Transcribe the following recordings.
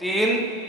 3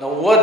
90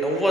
90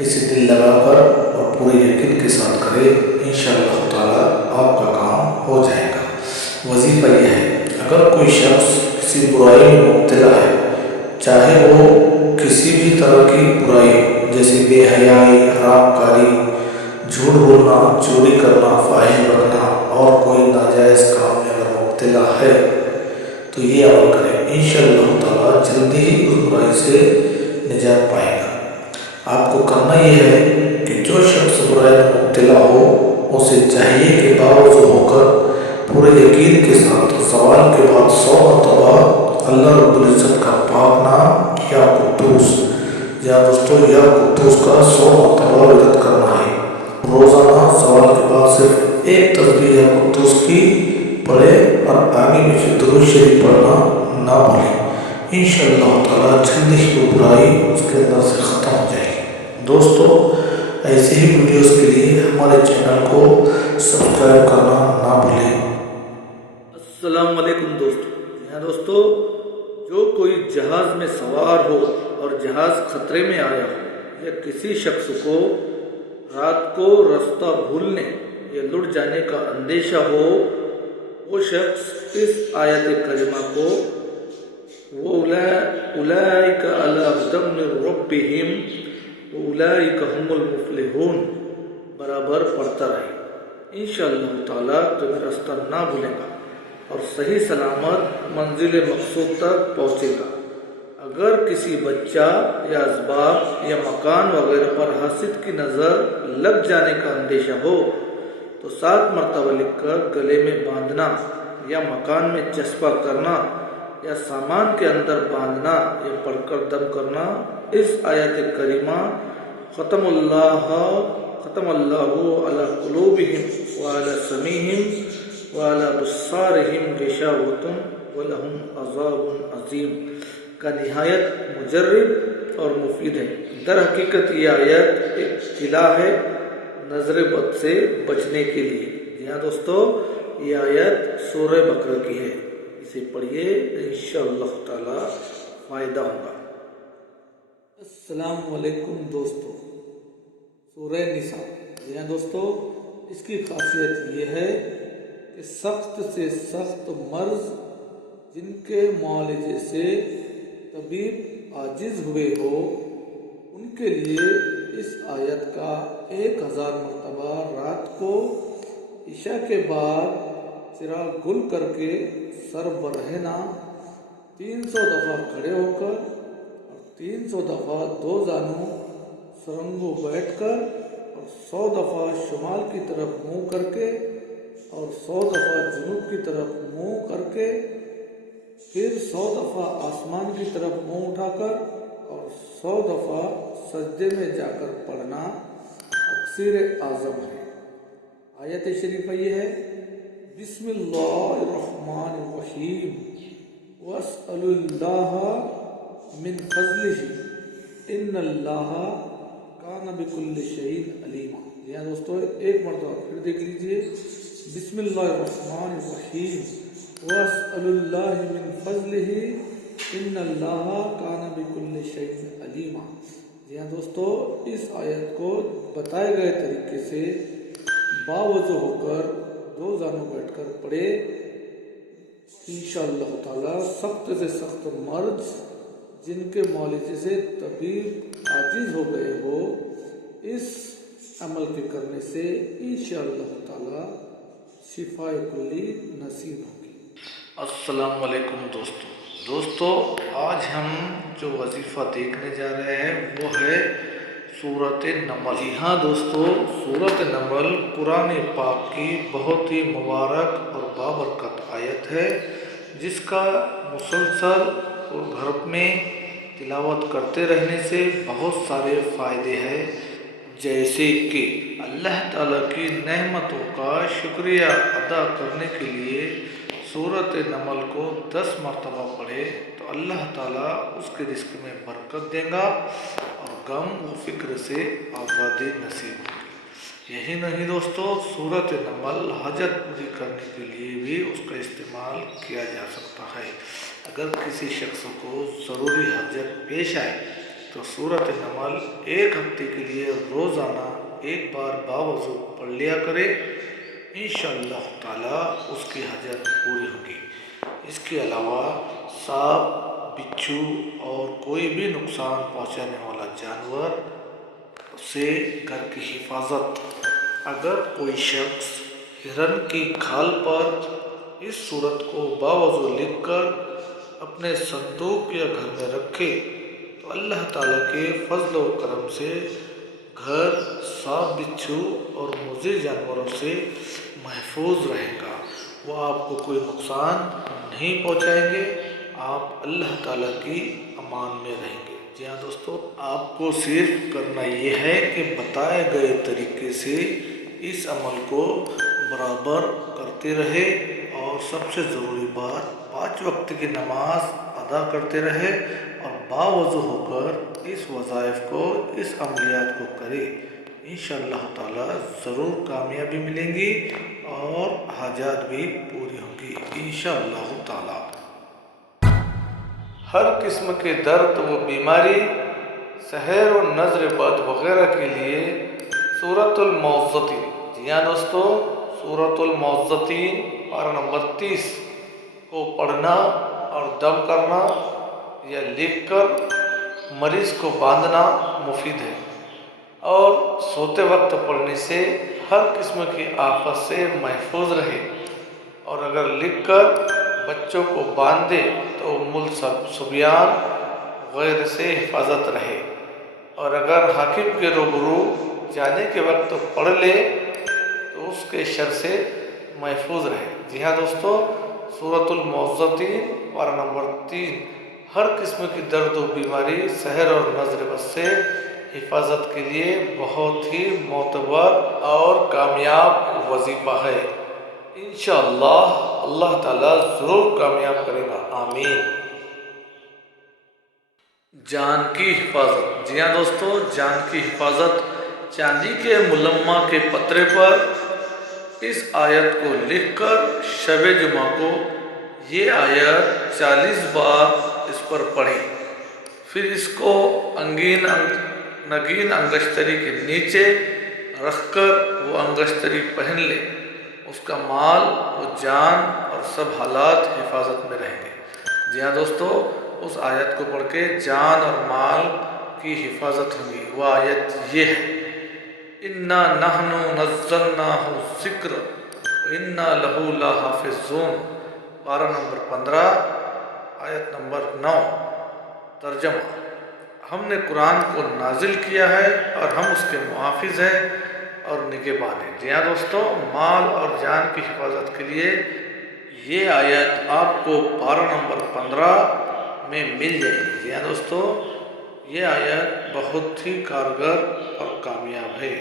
اسے دل لگا کر اور پورے یقین کے ساتھ کرے، انشاءاللہ تعالیٰ آپ کا کام ہو جائے گا۔ وظیفہ یہ ہے، اگر کوئی شخص کسی برائی میں مبتلا ہے، چاہے وہ کسی بھی طرح کی برائی جیسے بے حیائی، حرام کاری، جھوٹ بولنا، چوری کرنا، فاحش بننا اور کوئی ناجائز کام میں اگر مبتلا ہے تو یہ عمل کرے، انشاءاللہ تعالیٰ جلدی ہی اس برائی سے نجات پائے گا۔ آپ کو کرنا یہ ہے کہ جو شخص برائی میں مبتلا ہو اسے چاہیے کہ باوضو ہو کر پورے یقین کے ساتھ سوال کے بعد 100 مرتبہ اللہ رب العزت کا پاک نام یا قدوس، یا دوستو یا قدوس کا 100 مرتبہ ورد کرنا ہے۔ روزانہ سوال کے بعد صرف ایک تسبیح یا قدوس کی پڑھے اور آگے پیچھے درود شریف پڑھنا نہ بھولیں، انشاءاللہ تعالیٰ جلد ہی وہ برائی اس کے اندر سے ختم ہو جائے گی۔ دوستو ایسے ہی ویڈیوز کے لیے ہمارے چینل کو سبسکرائب کرنا نہ بھولیں۔ السلام علیکم دوستو۔ دوستو، جو کوئی جہاز میں سوار ہو اور جہاز خطرے میں آیا ہو، یا کسی شخص کو رات کو راستہ بھولنے یا لٹ جانے کا اندیشہ ہو، وہ شخص اس آیت کریمہ کو اولئک علی ھدی من ربہم واولئک ھم المفلحون برابر پڑھتا رہے، انشاءاللہ تعالیٰ تمہیں راستہ نہ بھولے گا اور صحیح سلامت منزل مقصود تک پہنچے گا۔ اگر کسی بچہ یا اسباب یا مکان وغیرہ پر حاسد کی نظر لگ جانے کا اندیشہ ہو تو 7 مرتبہ لکھ کر گلے میں باندھنا یا مکان میں چسپاں کرنا یا سامان کے اندر باندھنا یا پڑھ کر دم کرنا۔ اس آیت کریمہ ختم اللہ علی قلوبہم وعلی سمیعہم وعلی ابصارہم غشاوۃ ولہم عذاب عظیم کا نہایت مجرب اور مفید ہے۔ در حقیقت یہ آیت ایک قلعہ ہے نظر بد سے بچنے کے لیے۔ جی ہاں دوستو، یہ آیت سورہ بقرہ کی ہے، اسے پڑھیے، انشاءاللہ تعالی فائدہ ہوگا۔ السلام علیکم دوستو۔ سورہ نساء، جی ہاں دوستو، اس کی خاصیت یہ ہے کہ سخت سے سخت مرض جن کے معالجے سے طبیب عاجز ہوئے ہو، ان کے لیے اس آیت کا 1000 مرتبہ رات کو عشاء کے بعد چراغ گل کر کے سر برہنہ 300 دفعہ کھڑے ہو کر اور 300 دفعہ 2 زانوں سرنگوں بیٹھ کر اور 100 دفعہ شمال کی طرف منہ کر کے اور 100 دفعہ جنوب کی طرف منہ کر کے، پھر 100 دفعہ آسمان کی طرف منہ اٹھا کر اور 100 دفعہ سجدے میں جا کر پڑھنا تفسیر اعظم ہے۔ آیت شریفہ یہ ہے، بسم اللہ الرحمن الرحیم واسألوا اللہ من فضلہ ان اللہ کان بکل شیء علیما۔ جی ہاں دوستو، ایک مرتبہ پھر دیکھ لیجئے، بسم اللہ الرحمن الرحیم واسألوا اللہ من فضلہ ان اللہ کان بکل شیء علیما۔ جی ہاں دوستو، اس آیت کو بتائے گئے طریقے سے باوضو ہو کر 2 زانوں بیٹھ کر پڑھے، انشاءاللہ تعالی سخت سے سخت مرض جن کے معالجے سے طبیب عاجز ہو گئے ہو، اس عمل کے کرنے سے انشاءاللہ تعالی شفاء کلی نصیب ہوگی۔ السلام علیکم دوستو، آج ہم جو وظیفہ دیکھنے جا رہے ہیں وہ ہے سورۃ نمل۔ جی ہاں دوستو، سورۃ نمل قرآن پاک کی بہت ہی مبارک اور بابرکت آیت ہے، جس کا مسلسل گھر میں تلاوت کرتے رہنے سے بہت سارے فائدے ہیں، جیسے کہ اللہ تعالیٰ کی نعمتوں کا شکریہ ادا کرنے کے لیے سورۃ نمل کو 10 مرتبہ پڑھے تو اللہ تعالیٰ اس کے رزق میں برکت دے گا اور غم و فکر سے آزادی نصیب ہوگی۔ یہی نہیں دوستو، سورۃ نمل حاجت پوری کرنے کے لیے بھی اس کا استعمال کیا جا سکتا ہے۔ اگر کسی شخص کو ضروری حاجت پیش آئے تو سورۃ نمل ایک ہفتے کے لیے روزانہ ایک بار باوضو پڑھ لیا کرے، انشاءاللہ تعالی اس کی حاجت پوری ہوگی۔ اس کے علاوہ سانپ، بچھو اور کوئی بھی نقصان پہنچانے والا جانور سے گھر کی حفاظت۔ اگر کوئی شخص ہرن کی کھال پر اس سورت کو باوضو لکھ کر اپنے صندوق یا گھر میں رکھے تو اللہ تعالیٰ کے فضل و کرم سے گھر سانپ، بچھو اور مضر جانوروں سے محفوظ رہے گا۔ وہ آپ کو کوئی نقصان نہیں پہنچائیں گے، آپ اللہ تعالیٰ کی امان میں رہیں گے۔ جی ہاں دوستو، آپ کو صرف کرنا یہ ہے کہ بتائے گئے طریقے سے اس عمل کو برابر کرتے رہے اور سب سے ضروری بات 5 وقت کی نماز ادا کرتے رہے اور باوضو ہو کر اس وظائف کو، اس عملیات کو کرے۔ انشاءاللہ تعالی ضرور کامیابی ملیں گی اور حاجات بھی پوری ہوں گی انشاءاللہ تعالی۔ ہر قسم کے درد و بیماری، سحر و نظر بد وغیرہ کے لیے سورۃ المعوذتین، جی ہاں دوستو، سورۃ المعوذتین پارہ نمبر 30 کو پڑھنا اور دم کرنا یا لکھ کر مریض کو باندھنا مفید ہے، اور سوتے وقت پڑھنے سے ہر قسم کی آفت سے محفوظ رہے، اور اگر لکھ کر بچوں کو باندھے تو صبیان غیر سے حفاظت رہے، اور اگر حاکم کے روبرو جانے کے وقت پڑھ لے تو اس کے شر سے محفوظ رہے۔ جی ہاں دوستو، سورۃ المعوذتین پارہ نمبر 3 ہر قسم کی درد و بیماری، سحر اور نظر بد سے حفاظت کے لیے بہت ہی معتبر اور کامیاب وظیفہ ہے۔ انشاءاللہ اللہ تعالیٰ ضرور کامیاب کرے گا، آمین۔ جان کی حفاظت، جی ہاں دوستو، جان کی حفاظت چاندی کے ملمہ کے پترے پر اس آیت کو لکھ کر شب جمعہ کو یہ آیت 40 بار اس پر پڑھیں، پھر اس کو نگین انگشتری کے نیچے رکھ کر وہ انگشتری پہن لے، اس کا مال و جان اور سب حالات حفاظت میں رہیں گے۔ جی ہاں دوستو، اس آیت کو پڑھ کے جان اور مال کی حفاظت ہوگی۔ وہ آیت یہ ہے، اِنَّا نَحْنُ نَزَّلْنَاهُ الذِّکْرَ وَإِنَّا لَهُ لَحَافِظُونَ پارہ نمبر 15 آیت نمبر 9۔ ترجمہ: ہم نے قرآن کو نازل کیا ہے اور ہم اس کے محافظ ہیں اور نگہبان ہیں۔ جی ہاں دوستو، مال اور جان کی حفاظت کے لیے یہ آیت آپ کو پارہ نمبر 15 میں مل جائے گی۔ جی ہاں دوستو، یہ آیت بہت ہی کارگر اور کامیاب ہے۔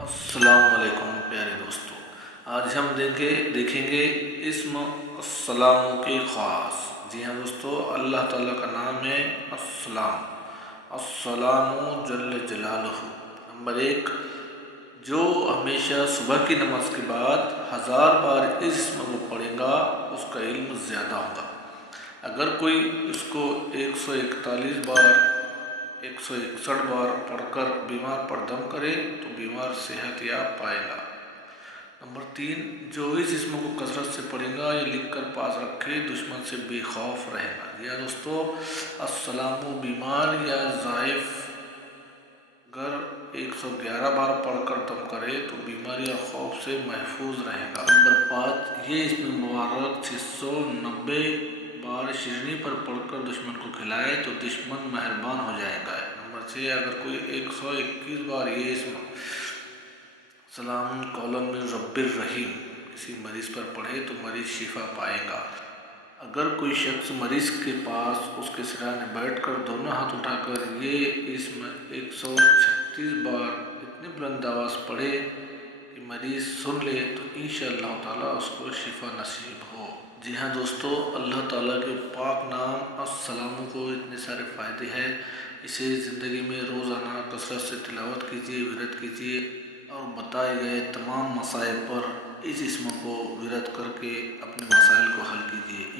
السلام علیکم پیارے دوستو، آج ہم دیکھیں گے اسم السلام کی خاص۔ جی ہاں دوستو، اللہ تعالیٰ کا نام ہے السلام، السلام جل جلالہ۔ نمبر 1، جو ہمیشہ صبح کی نماز کے بعد 1000 بار اس اسم کو پڑھے گا اس کا علم زیادہ ہوگا۔ اگر کوئی اس کو 141 بار 161 بار پڑھ کر بیمار پر دم کرے تو بیمار صحت یاب پائے گا۔ نمبر 3، جو اس اسم کو کثرت سے پڑھے گا یا لکھ کر پاس رکھے دشمن سے بے خوف رہے گا۔ یا دوستو، السلام بیمار یا ضعیف اگر 111 بار پڑھ کر دم کرے تو بیماری یا خوف سے محفوظ رہے گا۔ نمبر 5، یہ اسم مبارک 690 بار شیرنی پر پڑھ کر دشمن کو کھلائے تو دشمن مہربان ہو جائے گا۔ نمبر 6، اگر کوئی 121 بار یہ اسم سلام قولا من رب الرحیم کسی مریض پر پڑھے تو مریض شفا پائے گا۔ اگر کوئی شخص مریض کے پاس اس کے سرانے بیٹھ کر دونوں ہاتھ اٹھا کر یہ اسم 136 بار اتنی بلند آواز پڑھے کہ مریض سن لے تو انشاءاللہ تعالیٰ اس کو شفا نصیب ہو۔ جی ہاں دوستو، اللہ تعالیٰ کے پاک نام السلام کو اتنے سارے فائدے ہیں، اسے زندگی میں روزانہ کثرت سے تلاوت کیجیے، ورد کیجیے، اور بتائے گئے تمام مسائل پر اس اسم کو ورد کر کے اپنے مسائل کو حل کیجیے۔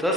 10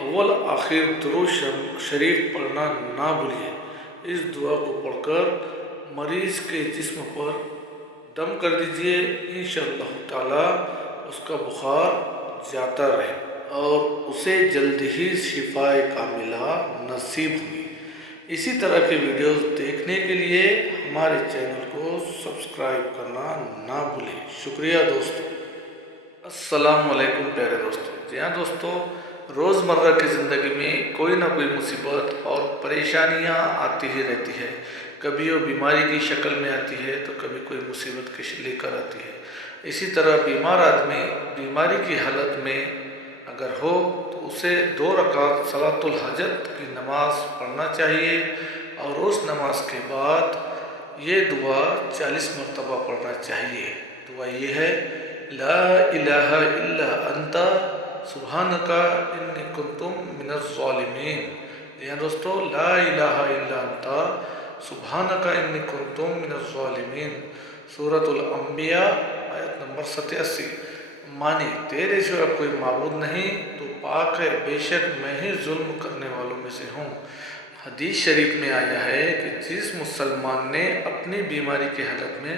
اول آخر درود شریف پڑھنا نہ بھولیے۔ اس دعا کو پڑھ کر مریض کے جسم پر دم کر دیجئے، انشاءاللہ تعالی اس کا بخار جاتا رہے اور اسے جلد ہی شفا کاملہ نصیب ہوگی۔ اسی طرح کے ویڈیوز دیکھنے کے لیے ہمارے چینل کو سبسکرائب کرنا نہ بھولیں۔ شکریہ دوستو۔ السلام علیکم پیارے دوستو۔ جی ہاں دوستو، روزمرہ کی زندگی میں کوئی نہ کوئی مصیبت اور پریشانیاں آتی ہی رہتی ہے۔ کبھی وہ بیماری کی شکل میں آتی ہے تو کبھی کوئی مصیبت لے کر آتی ہے۔ اسی طرح بیمار آدمی بیماری کی حالت میں اگر ہو تو اسے 2 رکعت صلاۃ الحاجت کی نماز پڑھنا چاہیے اور اس نماز کے بعد یہ دعا 40 مرتبہ پڑھنا چاہیے۔ دعا یہ ہے: لا الہ الا انت سبحانک انی کنت من الظالمین۔ یہ دوستو، لا الہ الا انت سبحانک انی کنت من الظالمین، سورۃ الانبیاء آیت نمبر 87۔ مانی: تیرے سوا کوئی معبود نہیں، تو پاک ہے، بے شک میں ہی ظلم کرنے والوں میں سے ہوں۔ حدیث شریف میں آیا ہے کہ جس مسلمان نے اپنی بیماری کی حالت میں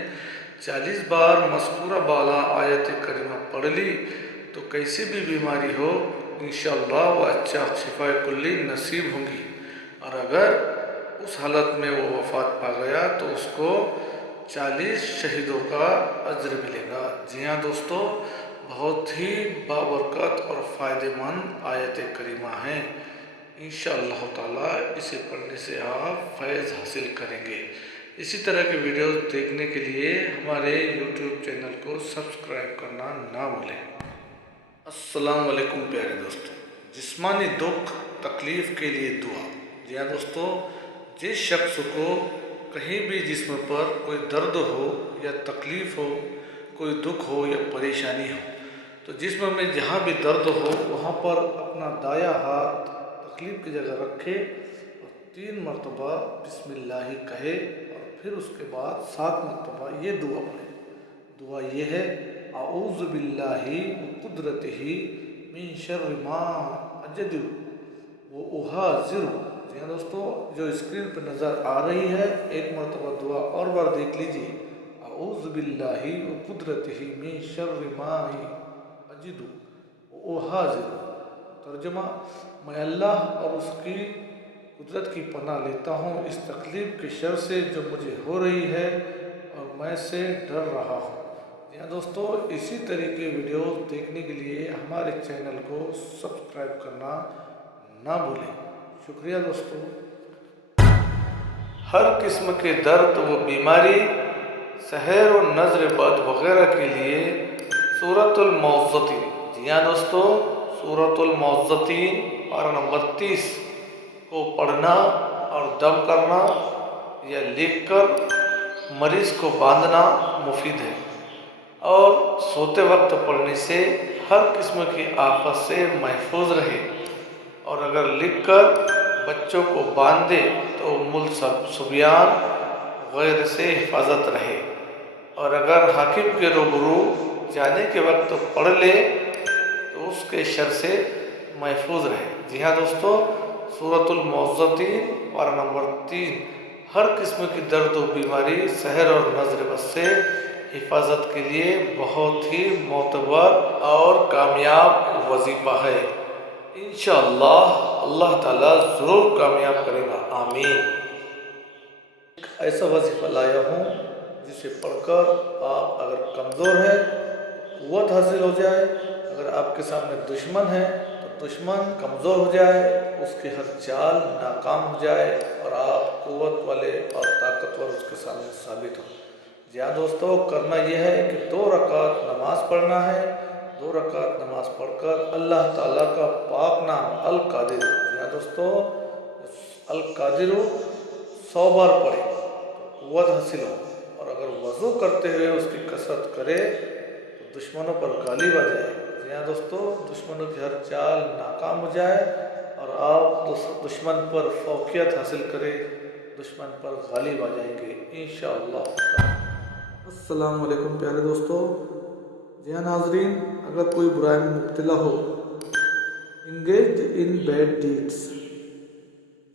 40 بار مذکورہ بالا آیت کریمہ پڑھ لی تو کیسی بھی بیماری ہو انشاءاللہ وہ اچھا شفا کلی نصیب ہوگی، اور اگر اس حالت میں وہ وفات پا گیا تو اس کو 40 شہیدوں کا اجر ملے گا۔ جی ہاں دوستو، بہت ہی بابرکت اور فائدہ مند آیت کریمہ ہیں۔ انشاءاللہ تعالی اسے پڑھنے سے آپ فیض حاصل کریں گے۔ اسی طرح کے ویڈیوز دیکھنے کے لیے ہمارے یوٹیوب چینل کو سبسکرائب کرنا نہ بھولیں۔ السلام علیکم پیارے دوستو۔ جسمانی دکھ تکلیف کے لیے دعا۔ جی ہاں دوستو، جس شخص کو کہیں بھی جسم پر کوئی درد ہو یا تکلیف ہو، کوئی دکھ ہو یا پریشانی ہو، تو جسم میں جہاں بھی درد ہو وہاں پر اپنا دایاں ہاتھ تکلیف کی جگہ رکھے اور 3 مرتبہ بسم اللہ کہے اور پھر اس کے بعد 7 مرتبہ یہ دعا پڑھے۔ دعا یہ ہے: اعوذ باللہ وقدرتہ من شر ما اجد واحاذر۔ جی ہاں دوستو، جو اسکرین پہ نظر آ رہی ہے، ایک مرتبہ دعا اور بار دیکھ لیجیے: اعوذ باللہ وقدرتہ من شر ما اجد واحاذر۔ ترجمہ: میں اللہ اور اس کی قدرت کی پناہ لیتا ہوں اس تکلیف کے شر سے جو مجھے ہو رہی ہے اور میں سے ڈر رہا ہوں۔ جی ہاں دوستو، اسی طریقے ویڈیوز دیکھنے کے لیے ہمارے چینل کو سبسکرائب کرنا نہ بھولیں۔ شکریہ دوستو۔ ہر قسم کے درد و بیماری، سحر و نظر بد وغیرہ کے لیے سورۃ المعوذتین۔ جی ہاں دوستو، سورۃ المعوذتین پارہ نمبر 30 کو پڑھنا اور دم کرنا یا لکھ کر مریض کو باندھنا مفید ہے، اور سوتے وقت پڑھنے سے ہر قسم کی آفت سے محفوظ رہے، اور اگر لکھ کر بچوں کو باندھے تو صبیان غیر سے حفاظت رہے، اور اگر حاکم کے روبرو جانے کے وقت پڑھ لے تو اس کے شر سے محفوظ رہے۔ جی ہاں دوستو، سورۃ المعوذتین پارہ نمبر 3 ہر قسم کی درد و بیماری، سحر اور نظر بد سے حفاظت کے لیے بہت ہی معتبر اور کامیاب وظیفہ ہے۔ انشاءاللہ اللہ تعالیٰ ضرور کامیاب کرے گا، آمین۔ ایک ایسا وظیفہ لایا ہوں جسے پڑھ کر آپ اگر کمزور ہیں قوت حاصل ہو جائے، اگر آپ کے سامنے دشمن ہے تو دشمن کمزور ہو جائے، اس کی ہر چال ناکام ہو جائے اور آپ قوت والے اور طاقتور اس کے سامنے ثابت ہو۔ جی ہاں دوستو، کرنا یہ ہے کہ 2 رکعت نماز پڑھنا ہے۔ 2 رکعت نماز پڑھ کر اللہ تعالیٰ کا پاک نام القادر، جی ہاں دوستو، القادر 100 بار پڑھے تو قوت حاصل ہو، اور اگر وضو کرتے ہوئے اس کی کثرت کرے تو دشمنوں پر غالب آ جائے۔ جی ہاں دوستو، دشمنوں کی ہر چال ناکام ہو جائے اور آپ دشمن پر فوقیت حاصل کرے، دشمن پر غالب آ جائیں گے انشاءاللہ۔ السلام علیکم پیارے دوستو۔ جی ہاں ناظرین، اگر کوئی برائی میں مبتلا ہو engaged in bad deeds,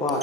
5।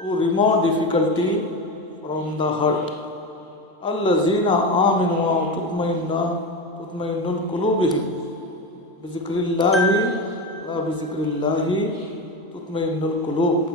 to remove difficulty from the heart. allazina aminu wa tutma'innul qulubihim bizikrillahi wa bizikrillahi tutma'innul qulub।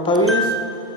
28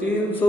300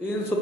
300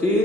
3,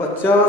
50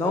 9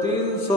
300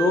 2,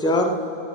4,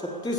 36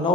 9,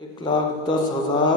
1,10,000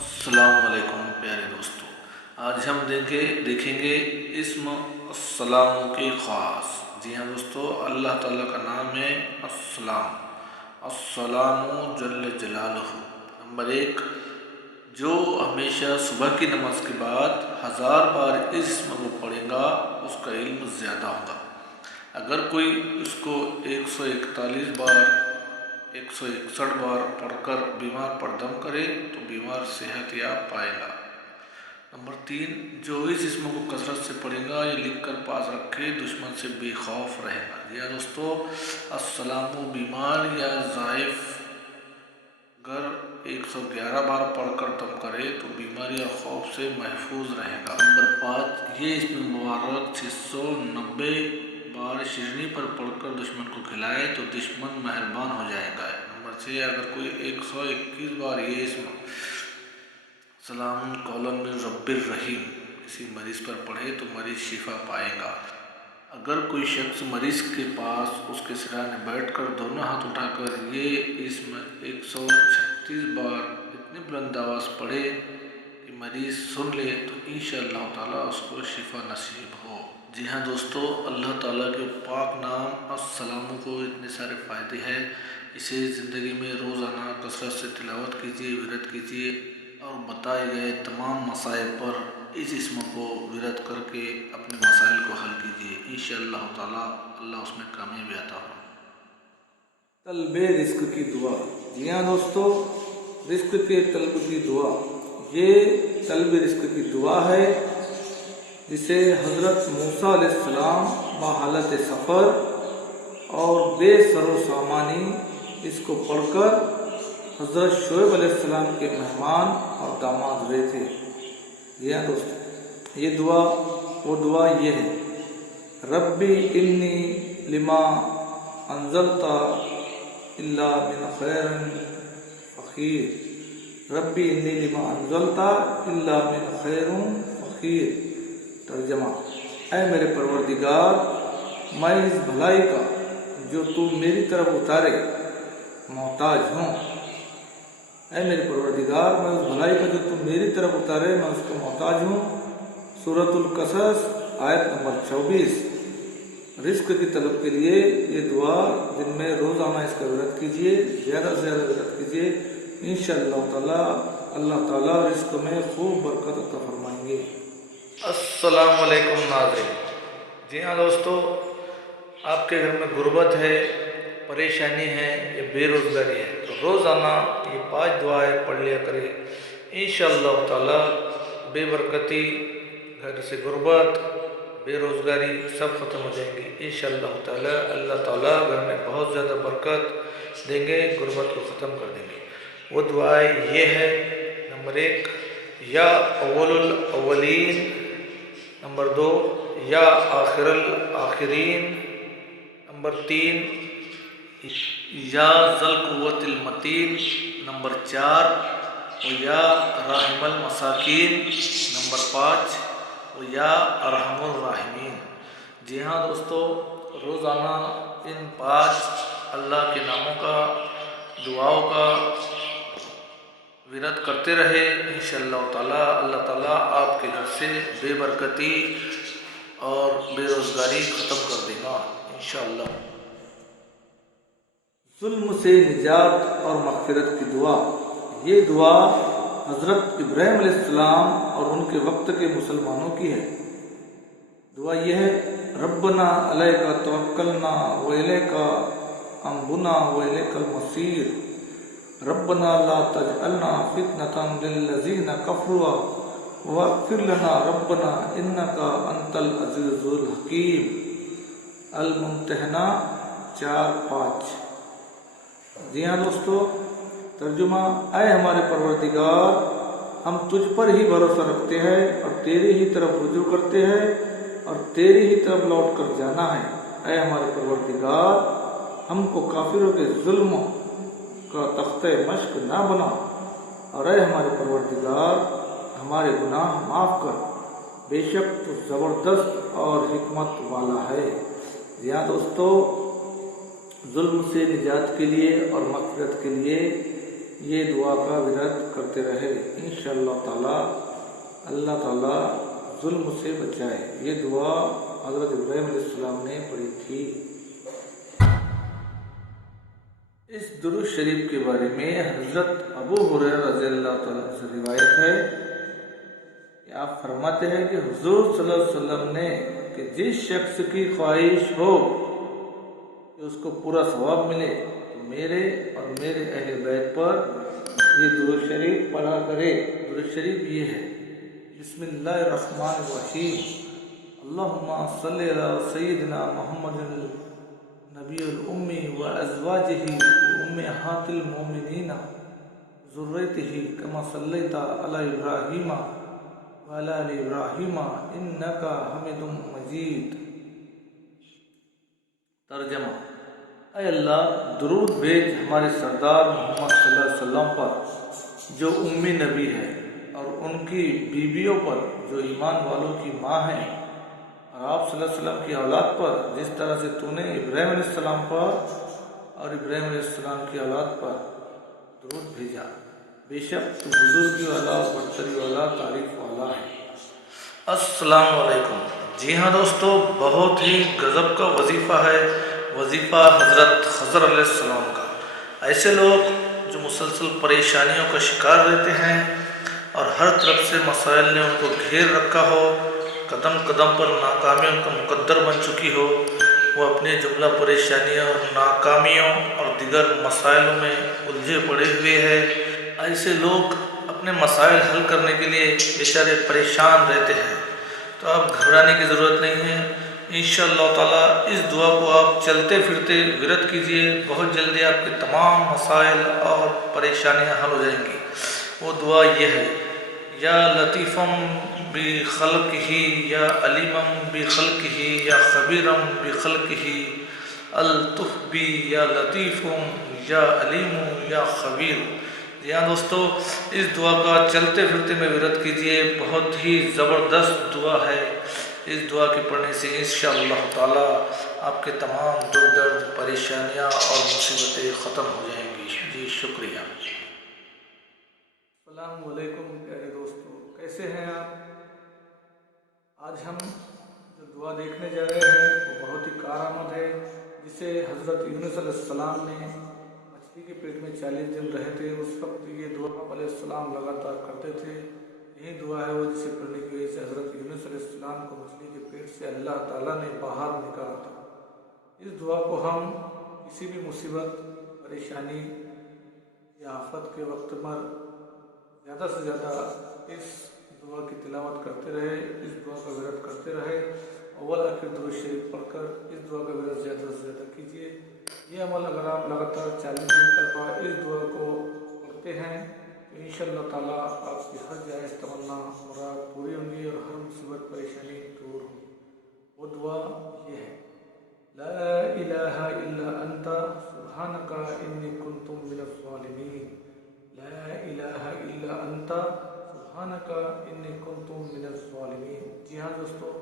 السلام علیکم پیارے دوستو، آج ہم دیکھیں گے اسم السلام کی خاص۔ جی ہاں دوستو، اللہ تعالیٰ کا نام ہے السلام، السلام جل جلالہ۔ نمبر 1، جو ہمیشہ صبح کی نماز کے بعد 1000 بار اس اسم کو پڑھے گا اس کا علم زیادہ ہوگا۔ اگر کوئی اس کو 141 بار 161 بار پڑھ کر بیمار پر دم کرے تو بیمار صحت یاب پائے گا۔ نمبر 3، جو اس اسم کو کثرت سے پڑھے گا یا لکھ کر پاس رکھے دشمن سے بے خوف رہے گا۔ یا دوستو، السلام بیمار یا ضعیف گر 111 بار پڑھ کر دم کرے تو بیماری اور خوف سے محفوظ رہے گا۔ نمبر 5، یہ اسم مبارک 690 بار شیرنی پر پڑھ کر دشمن کو کھلائے تو دشمن مہربان ہو جائے گا۔ نمبر 6، اگر کوئی 121 بار یہ اسم سلام قولا من رب الرحیم کسی مریض پر پڑھے تو مریض شفا پائے گا۔ اگر کوئی شخص مریض کے پاس اس کے سرانے بیٹھ کر دونوں ہاتھ اٹھا کر یہ اسم 136 بار اتنی بلند آواز پڑھے کہ مریض سن لے تو انشاءاللہ تعالیٰ اس کو شفا نصیب ہو۔ جی ہاں دوستو، اللہ تعالیٰ کے پاک نام السلام کو اتنے سارے فائدے ہیں، اسے زندگی میں روزانہ کثرت سے تلاوت کیجیے، ورد کیجیے اور بتائے گئے تمام مسائل پر اس اسم کو ورد کر کے اپنے مسائل کو حل کیجیے، انشاءاللہ تعالیٰ اللہ اس میں کامیابی عطا ہو۔ طلب رزق کی دعا۔ جی ہاں دوستو، رزق کے طلب کی دعا، یہ طلب رزق کی دعا ہے جسے حضرت موسیٰ علیہ السلام بحالت سفر اور بے سر و سامانی اس کو پڑھ کر حضرت شعیب علیہ السلام کے مہمان اور داماد رہے تھے۔ جی ہاں دوستو، یہ دعا وہ دعا یہ ہے، ربی انی لما انزلت الا من خیر فقیر، ربی انی لما انزلت الا من خیر فقیر۔ ترجمہ، اے میرے پروردگار، میں اس بھلائی کا جو تو میری طرف اتارے محتاج ہوں۔ اے میرے پروردگار، میں اس بھلائی کا جو تو میری طرف اتارے میں اس کو محتاج ہوں۔ سورۃ القصص آیت نمبر 24۔ رزق کی طلب کے لیے یہ دعا دن میں روزانہ اس کا ورد کیجیے، زیادہ سے زیادہ ورد کیجیے، انشاءاللہ تعالیٰ اللہ تعالیٰ رزق میں خوب برکت عطا فرمائیں گے۔ السلام علیکم ناظرین۔ جی ہاں دوستو، آپ کے گھر میں غربت ہے، پریشانی ہے یا بے روزگاری ہے تو روزانہ یہ 5 دعائیں پڑھ لیا کریں، انشاءاللہ تعالیٰ بے برکتی، گھر سے غربت، بے روزگاری سب ختم ہو جائیں گی انشاءاللہ تعالیٰ۔ اللہ تعالیٰ گھر میں بہت زیادہ برکت دیں گے، غربت کو ختم کر دیں گے۔ وہ دعائیں یہ ہے، نمبر 1، یا اول الاولین، نمبر 2، یا آخر الآخرین، نمبر 3، یا ذل قوت المتین، نمبر 4، یا راحم المساکین، نمبر 5، یا ارحم الراحمین۔ جی ہاں دوستو، روزانہ ان 5 اللہ کے ناموں کا، دعاؤں کا ورد کرتے رہے، انشاءاللہ تعالیٰ اللہ تعالیٰ آپ کے گھر سے بے برکتی اور بے روزگاری ختم کر دے گا انشاءاللہ۔ ظلم سے نجات اور مغفرت کی دعا، یہ دعا حضرت ابراہیم علیہ السلام اور ان کے وقت کے مسلمانوں کی ہے۔ دعا یہ ہے، ربنا علیک توکلنا والیک انبنا والیک المصیر، ربنا لا تجعلنا فتنة للذین کفروا واغفر لنا ربنا انک انت العزیز الحکیم۔ الممتحنہ 4-5۔ جی ہاں دوستو، ترجمہ، اے ہمارے پروردگار، ہم تجھ پر ہی بھروسہ رکھتے ہیں اور تیری ہی طرف رجوع کرتے ہیں اور تیری ہی طرف لوٹ کر جانا ہے۔ اے ہمارے پروردگار، ہم کو کافروں کے ظلم کا تختہ مشق نہ بنا، اور اے ہمارے پروردگار ہمارے گناہ معاف کر، بے شک تو زبردست اور حکمت والا ہے۔ یہاں دوستو، ظلم سے نجات کے لیے اور مغفرت کے لیے یہ دعا کا ورد کرتے رہے، انشاءاللہ تعالی اللہ تعالی ظلم سے بچائے۔ یہ دعا حضرت ابراہیم علیہ السلام نے پڑھی تھی۔ اس درود شریف کے بارے میں حضرت ابو ہریرہ رضی اللہ تعالیٰ سے روایت ہے کہ آپ فرماتے ہیں کہ حضور صلی اللہ علیہ وسلم نے کہ جس شخص کی خواہش ہو کہ اس کو پورا ثواب ملے تو میرے اور میرے اہل بیت پر یہ درود شریف پڑھا کرے۔ درود شریف یہ ہے: بسم اللہ الرحمن الرحیم، اللہم صلی علی سیدنا محمد النبی الامی و ازواجہ امہات المومنین ذریتہ کما صلیت علی ابراہیم وعلی آل ابراہیم انکا حمید مجید۔ ترجمہ: اے اللہ درود بھیج ہمارے سردار محمد صلی اللہ علیہ وسلم پر جو امی نبی ہے، اور ان کی بیویوں پر جو ایمان والوں کی ماں ہیں، اور آپ صلی اللہ علیہ وسلم کی اولاد پر جس طرح سے تو نے ابراہیم علیہ السلام پر اور ابراہیم علیہ السلام کی اولاد پر درود بھیجا۔ بے شک تو بزرگی والا، برتری والا، تعریف والا ہے۔ السلام علیکم۔ جی ہاں دوستو، بہت ہی غضب کا وظیفہ ہے وظیفہ حضرت خضر علیہ السلام کا۔ ایسے لوگ جو مسلسل پریشانیوں کا شکار رہتے ہیں اور ہر طرف سے مسائل نے ان کو گھیر رکھا ہو، قدم قدم پر ناکامی ان کا مقدر بن چکی ہو، وہ اپنے جملہ پریشانیوں اور ناکامیوں اور دیگر مسائلوں میں الجھے پڑے ہوئے ہیں۔ ایسے لوگ اپنے مسائل حل کرنے کے لیے بیچارے پریشان رہتے ہیں، تو اب گھبرانے کی ضرورت نہیں ہے۔ انشاءاللہ تعالیٰ اس دعا کو آپ چلتے پھرتے ورد کیجئے، بہت جلدی آپ کے تمام مسائل اور پریشانیاں حل ہو جائیں گی۔ وہ دعا یہ ہے: یا لطیفم بخلقہ یا علیمم بخلقہ یا خبیرم بخلقہ الطف بی یا لطیفم یا علیم یا خبیر۔ جی ہاں دوستو، اس دعا کا چلتے پھرتے میں ورد کیجئے، بہت ہی زبردست دعا ہے۔ اس دعا کے پڑھنے سے انشاءاللہ تعالی آپ کے تمام دکھ درد، پریشانیاں اور مصیبتیں ختم ہو جائیں گی۔ جی شکریہ۔ السلام علیکم پیارے دوستو، کیسے ہیں آپ؟ آج ہم جو دعا دیکھنے جا رہے ہیں وہ بہت ہی کارآمد ہے، جسے حضرت یونس علیہ السلام نے مچھلی کے پیٹ میں 40 دن رہے تھے، اس وقت یہ دعا علیہ السلام لگاتار کرتے تھے۔ یہی دعا ہے وہ جسے پڑھنے کی وجہ سے حضرت یونس علیہ السلام کو مچھلی کے پیٹ سے اللہ تعالیٰ نے باہر نکالا تھا۔ اس دعا کو ہم کسی بھی مصیبت، پریشانی یا آفت کے وقت پر زیادہ سے زیادہ اس دعا کی تلاوت کرتے رہے، اس دعا کا ورد کرتے رہے، اول آخر درود شریف پڑھ کر اس دعا کا ورد زیادہ سے زیادہ کیجیے۔ یہ عمل اگر آپ لگاتار 40 دن تک اس دعا کو پڑھتے ہیں تو انشاءاللہ تعالیٰ آپ کی ہر جائز تمنا مراد پوری ہوں گی اور ہر مصیبت پریشانی دور ہوگی۔ وہ دعا یہ ہے: لا الہ الا انت سبحانک انی کنت من الظالمین۔ لا الہ الا انت سبحانک انی کنت من الظالمین۔ جی ہاں دوستو،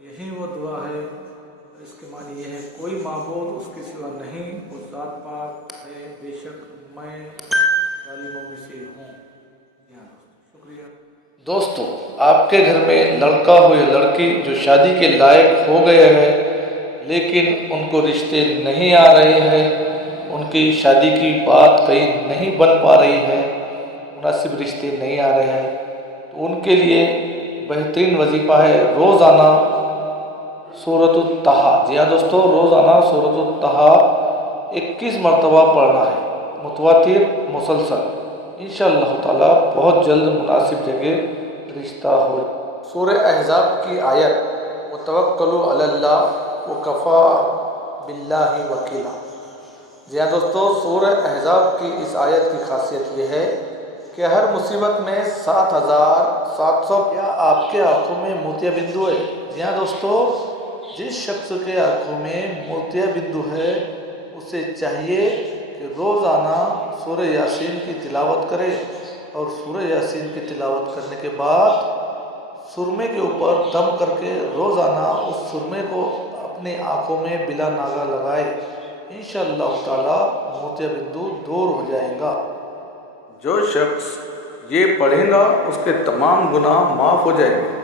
یہی وہ دعا ہے اور اس کے معنی یہ ہے: کوئی معبود اس کے سوا نہیں، وہ ذات پاک ہے، بے شک میں ظالموں میں سے ہوں۔ جی ہاں دوستو، شکریہ۔ دوستو، آپ کے گھر میں لڑکا ہو یا لڑکی جو شادی کے لائق ہو گئے ہیں لیکن ان کو رشتے نہیں آ رہے ہیں، ان کی شادی کی بات کہیں نہیں بن پا رہی ہے، مناسب رشتے نہیں آ رہے ہیں، تو ان کے لیے بہترین وظیفہ ہے روزانہ سورۃ الطٰہٰ۔ جی ہاں دوستو، روزانہ سورۃ الطٰہٰ 21 مرتبہ پڑھنا ہے، متواتر مسلسل۔ انشاءاللہ تعالیٰ بہت جلد مناسب جگہ رشتہ ہو۔ سورہ احزاب کی آیت: وتوکلوا علی اللہ وکفیٰ باللہ وکیلا۔ جی ہاں دوستو، سورہ احزاب کی اس آیت کی خاصیت یہ ہے کہ ہر مصیبت میں 7700 یا آپ کے آنکھوں میں موتیا بندو ہے۔ جی ہاں دوستو، جس شخص کے آنکھوں میں موتیا بندو ہے اسے چاہیے کہ روزانہ سورہ یاسین کی تلاوت کرے، اور سورہ یاسین کی تلاوت کرنے کے بعد سرمے کے اوپر دم کر کے روزانہ اس سرمے کو اپنی آنکھوں میں بلا ناغہ لگائے۔ انشاءاللہ تعالی موتیا بندو دور ہو جائے گا۔ جو شخص یہ پڑھے گا اس کے تمام گناہ معاف ہو جائیں گے۔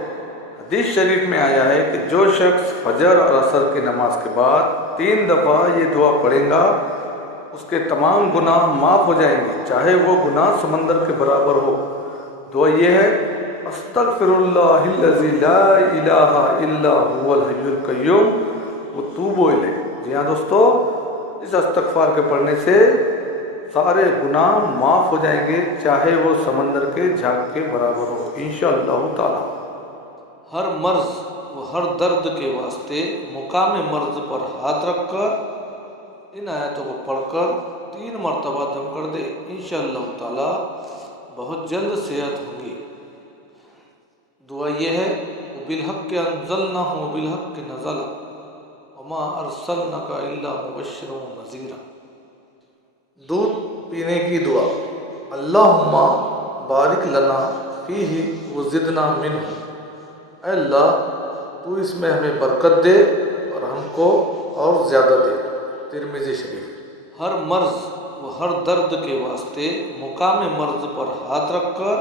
حدیث شریف میں آیا ہے کہ جو شخص فجر اور عصر کی نماز کے بعد 3 دفعہ یہ دعا پڑھے گا اس کے تمام گناہ معاف ہو جائیں گے، چاہے وہ گناہ سمندر کے برابر ہو۔ دعا یہ ہے: استغفر اللہ الذی لا الہ الا هو الحی القیوم واتوب الیہ۔ جی ہاں دوستو، اس استغفار کے پڑھنے سے سارے گناہ معاف ہو جائیں گے، چاہے وہ سمندر کے جھاگ کے برابر ہو انشاءاللہ تعالی۔ ہر مرض و ہر درد کے واسطے مقام مرض پر ہاتھ رکھ کر ان آیتوں کو پڑھ کر 3 مرتبہ دم کر دے، انشاءاللہ تعالی بہت جلد صحت ہوگی۔ دعا یہ ہے: بالحق انزلناہ وبالحق نزل وما ارسلناک الا مبشرا ونذیرا۔ دودھ پینے کی دعا: اللہم بارک لنا فیہ وزدنا منہ۔ اے اللہ، تو اس میں ہمیں برکت دے اور ہم کو اور زیادہ دے۔ ترمذی شریف۔ ہر مرض و ہر درد کے واسطے مقام مرض پر ہاتھ رکھ کر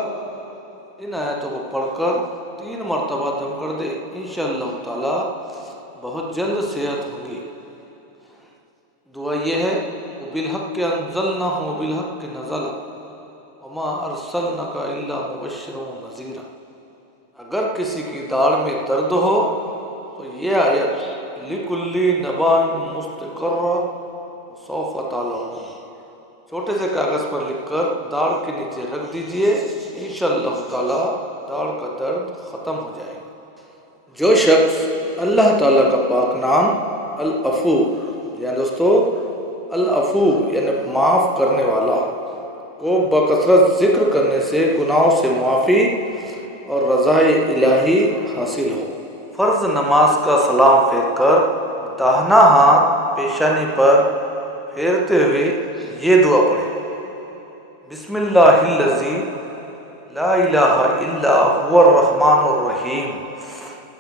ان آیتوں کو پڑھ کر 3 مرتبہ دم کر دے، انشاءاللہ تعالی بہت جلد صحت ہوگی۔ دعا یہ ہے: بالحق انزلناہ وبالحق نزل وما ارسلناک الا مبشرا ونذیرا۔ اگر کسی کی داڑھ میں درد ہو تو یہ آیت لکل نباء مستقر سوف تعلمون چھوٹے سے کاغذ پر لکھ کر داڑھ کے نیچے رکھ دیجئے، انشاءاللہ تعالی داڑھ کا درد ختم ہو جائے گا۔ جو شخص اللہ تعالیٰ کا پاک نام العفو، یعنی دوستو العفو یعنی معاف کرنے والا کو بکثرت ذکر کرنے سے گناہوں سے معافی اور رضائے الہی حاصل ہو۔ فرض نماز کا سلام پھیر کر داہنا ہاتھ پیشانی پر پھیرتے ہوئے یہ دعا پڑھیں: بسم اللہ الذی لا الہ الا هو الرحمن الرحیم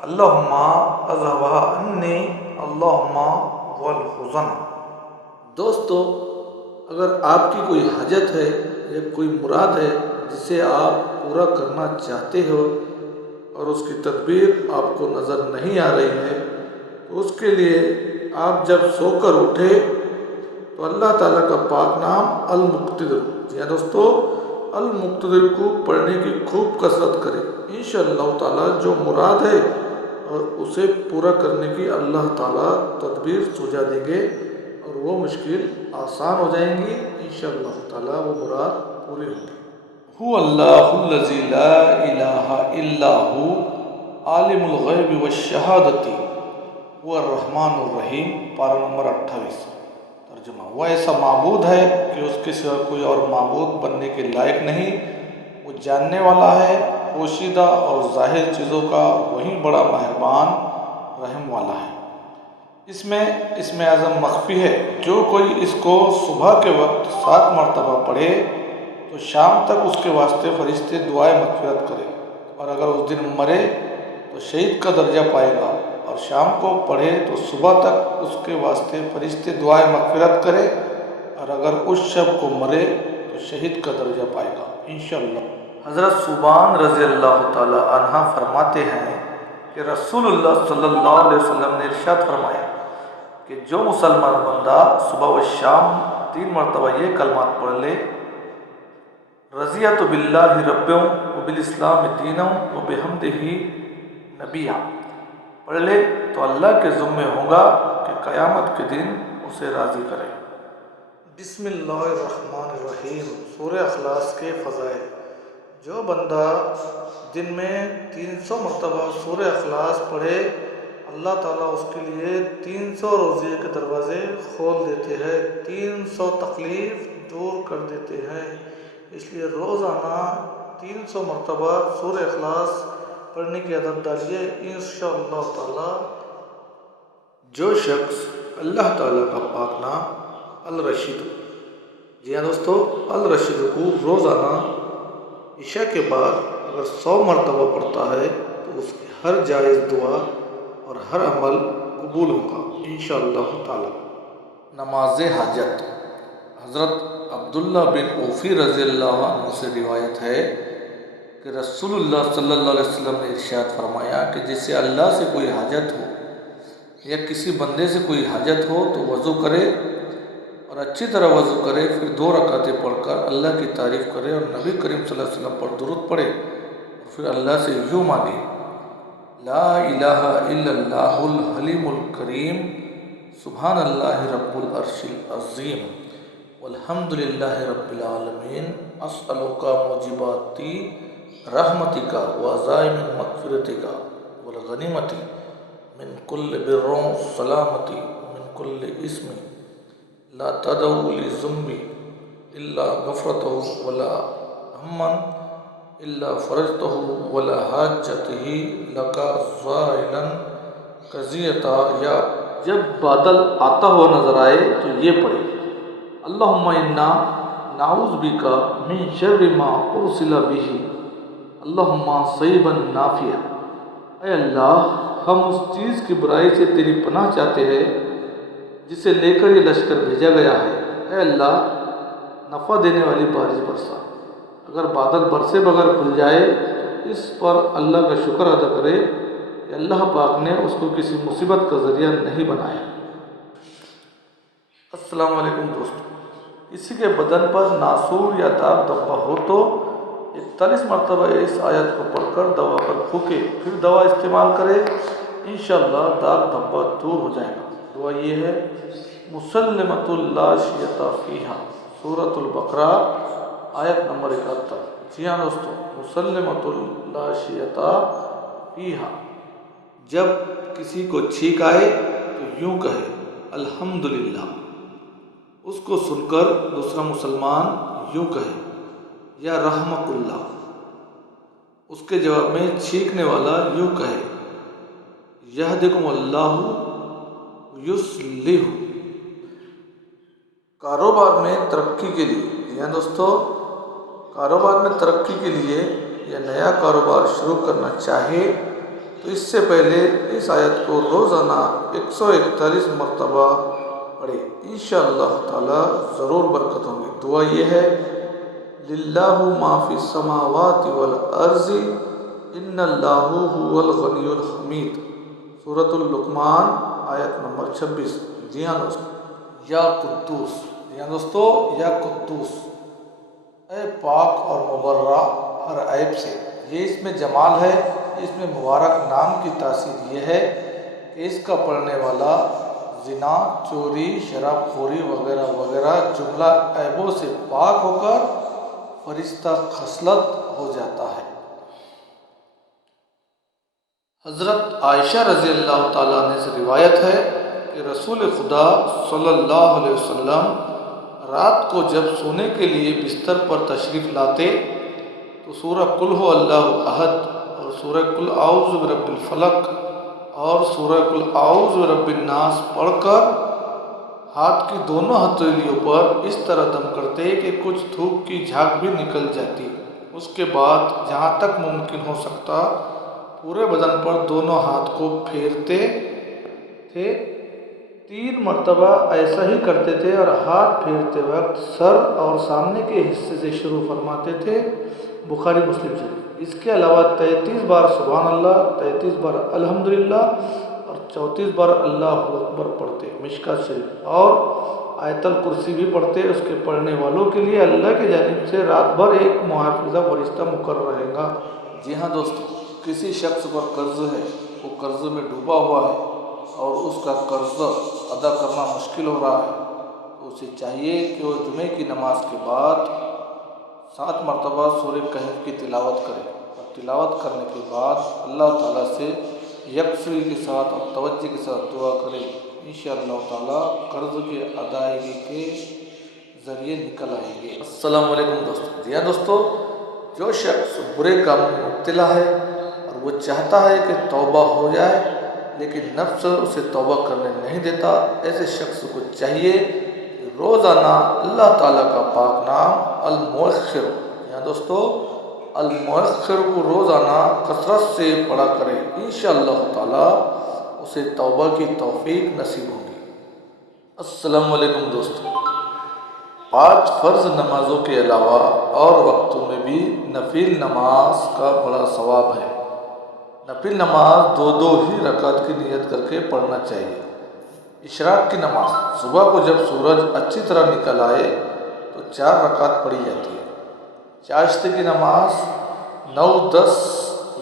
اللہم اذھب عنی اللہم والحزن۔ دوستو، اگر آپ کی کوئی حاجت ہے یا کوئی مراد ہے جسے آپ پورا کرنا چاہتے ہو اور اس کی تدبیر آپ کو نظر نہیں آ رہی ہے، تو اس کے لیے آپ جب سو کر اٹھے تو اللہ تعالیٰ کا پاک نام المقتدر، جی ہاں دوستو، المقتدر کو پڑھنے کی خوب کثرت کرے، انشاءاللہ تعالیٰ جو مراد ہے اور اسے پورا کرنے کی اللہ تعالیٰ تدبیر سجا دیں گے اور وہ مشکل آسان ہو جائیں گی، انشاءاللہ تعالیٰ وہ مراد پوری ہوگی۔ هو اللہ الذی لا الہ الا هو عالم الغیب والشہادۃ هو الرحمن الرحیم، پارہ نمبر 28۔ ترجمہ: وہ ایسا معبود ہے کہ اس کے سوا کوئی اور معبود بننے کے لائق نہیں، وہ جاننے والا ہے پوشیدہ اور ظاہر چیزوں کا، وہی بڑا مہربان رحم والا ہے۔ اس میں اسم اعظم مخفی ہے، جو کوئی اس کو صبح کے وقت 7 مرتبہ پڑھے تو شام تک اس کے واسطے فرشتے دعائے مغفرت کرے، اور اگر اس دن مرے تو شہید کا درجہ پائے گا، اور شام کو پڑھے تو صبح تک اس کے واسطے فرشتے دعائے مغفرت کرے، اور اگر اس شب کو مرے تو شہید کا درجہ پائے گا انشاءاللہ۔ حضرت ثوبان رضی اللہ تعالی عنہ فرماتے ہیں کہ رسول اللہ صلی اللہ علیہ وسلم نے ارشاد فرمایا کہ جو مسلمان بندہ صبح و شام 3 مرتبہ یہ کلمات پڑھ لے: رضیت باللہ ربا وبالاسلام دینا وبحمدہ نبیا، پڑھ لے تو اللہ کے ذمے ہوگا کہ قیامت کے دن اسے راضی کرے۔ بسم اللہ الرحمن الرحیم۔ سورہ اخلاص کے فضائل: جو بندہ دن میں 300 مرتبہ سورہ اخلاص پڑھے، اللہ تعالیٰ اس کے لیے 300 روزے کے دروازے کھول دیتے ہیں، 300 تکلیف دور کر دیتے ہیں۔ اس لیے روزانہ 300 مرتبہ سورہ اخلاص پڑھنے کی عادت ڈالیے، انشاءاللہ تعالی۔ جو شخص اللہ تعالیٰ کا پاک نام الرشید، جی ہاں دوستو، الرشید کو روزانہ عشاء کے بعد اگر 100 مرتبہ پڑھتا ہے تو اس کی ہر جائز دعا اور ہر عمل قبول ہوگا انشاءاللہ تعالی۔ نماز حاجت: حضرت عبداللہ بن اوفی رضی اللہ عنہ سے روایت ہے کہ رسول اللہ صلی اللہ علیہ وسلم نے ارشاد فرمایا کہ جسے اللہ سے کوئی حاجت ہو یا کسی بندے سے کوئی حاجت ہو تو وضو کرے اور اچھی طرح وضو کرے، پھر 2 رکعتیں پڑھ کر اللہ کی تعریف کرے اور نبی کریم صلی اللہ علیہ وسلم پر درود پڑھے اور پھر اللہ سے یوں مانگے: لا الہ الا اللہ الحلیم الکریم، سبحان اللہ رب العرش العظیم، والحمد للہ رب العالمین، اسألک موجبات رحمتک وعزائم مغفرتک والغنیمت من کل بر سلامت من کل اسم لا تدعو لذنب الا غفرته ولا ہما الا فرجته ولا حاجته لك زائلا قضیتا۔ یا جب بادل آتا ہوا نظر آئے تو یہ پڑھے: اللہم انا نعوذ بک من شر ما ارسل به اللہم صیبا نافعا۔ اے اللہ، ہم اس چیز کی برائی سے تیری پناہ چاہتے ہیں جسے لے کر یہ لشکر بھیجا گیا ہے۔ اے اللہ، نفع دینے والی بارش برسا۔ اگر بادل برسے بغیر کھل جائے تو اس پر اللہ کا شکر ادا کرے کہ اللہ پاک نے اس کو کسی مصیبت کا ذریعہ نہیں بنایا۔ السلام علیکم دوستو، کسی کے بدن پر ناسور یا داغ دھبا ہو تو 41 مرتبہ اس آیت کو پڑھ کر دوا پر پھونکے، پھر دوا استعمال کرے، انشاءاللہ داغ دھبا دور ہو جائے گا۔ دعا یہ ہے: مسلمۃ لا شیۃ فیہا، سورۃ البقرہ آیت نمبر 71۔ جی ہاں دوستو، مسلمۃ لا شیۃ فیہا، جب کسی کو چھینک آئے تو یوں کہے: الحمدللہ۔ اس کو سن کر دوسرا مسلمان یوں کہے: یا رحمک اللہ۔ اس کے جواب میں چھینکنے والا یوں کہے: یہدکم اللہ یصلح۔ کاروبار میں ترقی کے لیے، یہاں دوستو، کاروبار میں ترقی کے لیے یا نیا کاروبار شروع کرنا چاہے تو اس سے پہلے اس آیت کو روزانہ 141 مرتبہ پڑھے، انشاءاللہ تعالی ضرور برکت ہوں گی۔ دعا یہ ہے: للہ ما فی السماوات والارض ان اللہ هو الغنی الحمید، سورۃ اللقمان آیت نمبر 26۔ جی ہاں دوستو، یا قدوس، جی ہاں دوستو، یا قدوس، اے پاک اور مبرہ ہر عیب سے، یہ اس میں جمال ہے۔ اس میں مبارک نام کی تاثیر یہ ہے کہ اس کا پڑھنے والا زنا، چوری، شراب خوری وغیرہ وغیرہ جملہ عیبوں سے پاک ہو کر فرشتہ خصلت ہو جاتا ہے۔ حضرت عائشہ رضی اللہ تعالیٰ عنہ سے روایت ہے کہ رسول خدا صلی اللہ علیہ وسلم رات کو جب سونے کے لیے بستر پر تشریف لاتے تو سورہ قل ھو اللہ احد اور سورہ قل اعوذ برب الفلق اور سورہ قل اعوذ برب الناس پڑھ کر ہاتھ کی دونوں ہتھیلیوں پر اس طرح دم کرتے کہ کچھ تھوک کی جھاگ بھی نکل جاتی۔ اس کے بعد جہاں تک ممکن ہو سکتا پورے بدن پر دونوں ہاتھ کو پھیرتے تھے، 3 مرتبہ ایسا ہی کرتے تھے اور ہاتھ پھیرتے وقت سر اور سامنے کے حصے سے شروع فرماتے تھے۔ بخاری مسلم شریف۔ اس کے علاوہ 33 بار سبحان اللہ، 33 بار الحمدللہ اور 34 بار اللہ اکبر پڑھتے، مشکات شریف، اور آیت الکرسی بھی پڑھتے۔ اس کے پڑھنے والوں کے لیے اللہ کی جانب سے رات بھر ایک محافظہ فرشتہ مقرر رہے گا۔ جی ہاں دوستو، کسی شخص پر قرض ہے، وہ قرض میں ڈوبا ہوا ہے اور اس کا قرض ادا کرنا مشکل ہو رہا ہے، تو اسے چاہیے کہ وہ جمعے کی نماز کے بعد 7 مرتبہ سورہ کہف کی تلاوت کرے اور تلاوت کرنے کے بعد اللہ تعالیٰ سے یکسوئی کے ساتھ اور توجہ کے ساتھ دعا کرے، انشاءاللہ تعالیٰ قرض کے ادائیگی کے ذریعے نکل آئیں گے۔ السلام علیکم دوستو، جی ہاں دوستو، جو شخص برے کام میں مبتلا ہے اور وہ چاہتا ہے کہ توبہ ہو جائے لیکن نفس اسے توبہ کرنے نہیں دیتا، ایسے شخص کو چاہیے کہ روزانہ اللہ تعالیٰ کا پاک نام المؤخر، یہاں دوستو المؤخر کو روزانہ کثرت سے پڑھا کرے، انشاءاللہ تعالیٰ اسے توبہ کی توفیق نصیب ہوگی۔ السلام علیکم دوستو، 5 فرض نمازوں کے علاوہ اور وقتوں میں بھی نفل نماز کا بڑا ثواب ہے۔ نفل نماز 2 ہی رکعت کی نیت کر کے پڑھنا چاہیے۔ اشراق کی نماز صبح کو جب سورج اچھی طرح نکل آئے تو 4 رکعت پڑھی جاتی ہے۔ چاشت کی نماز 9-10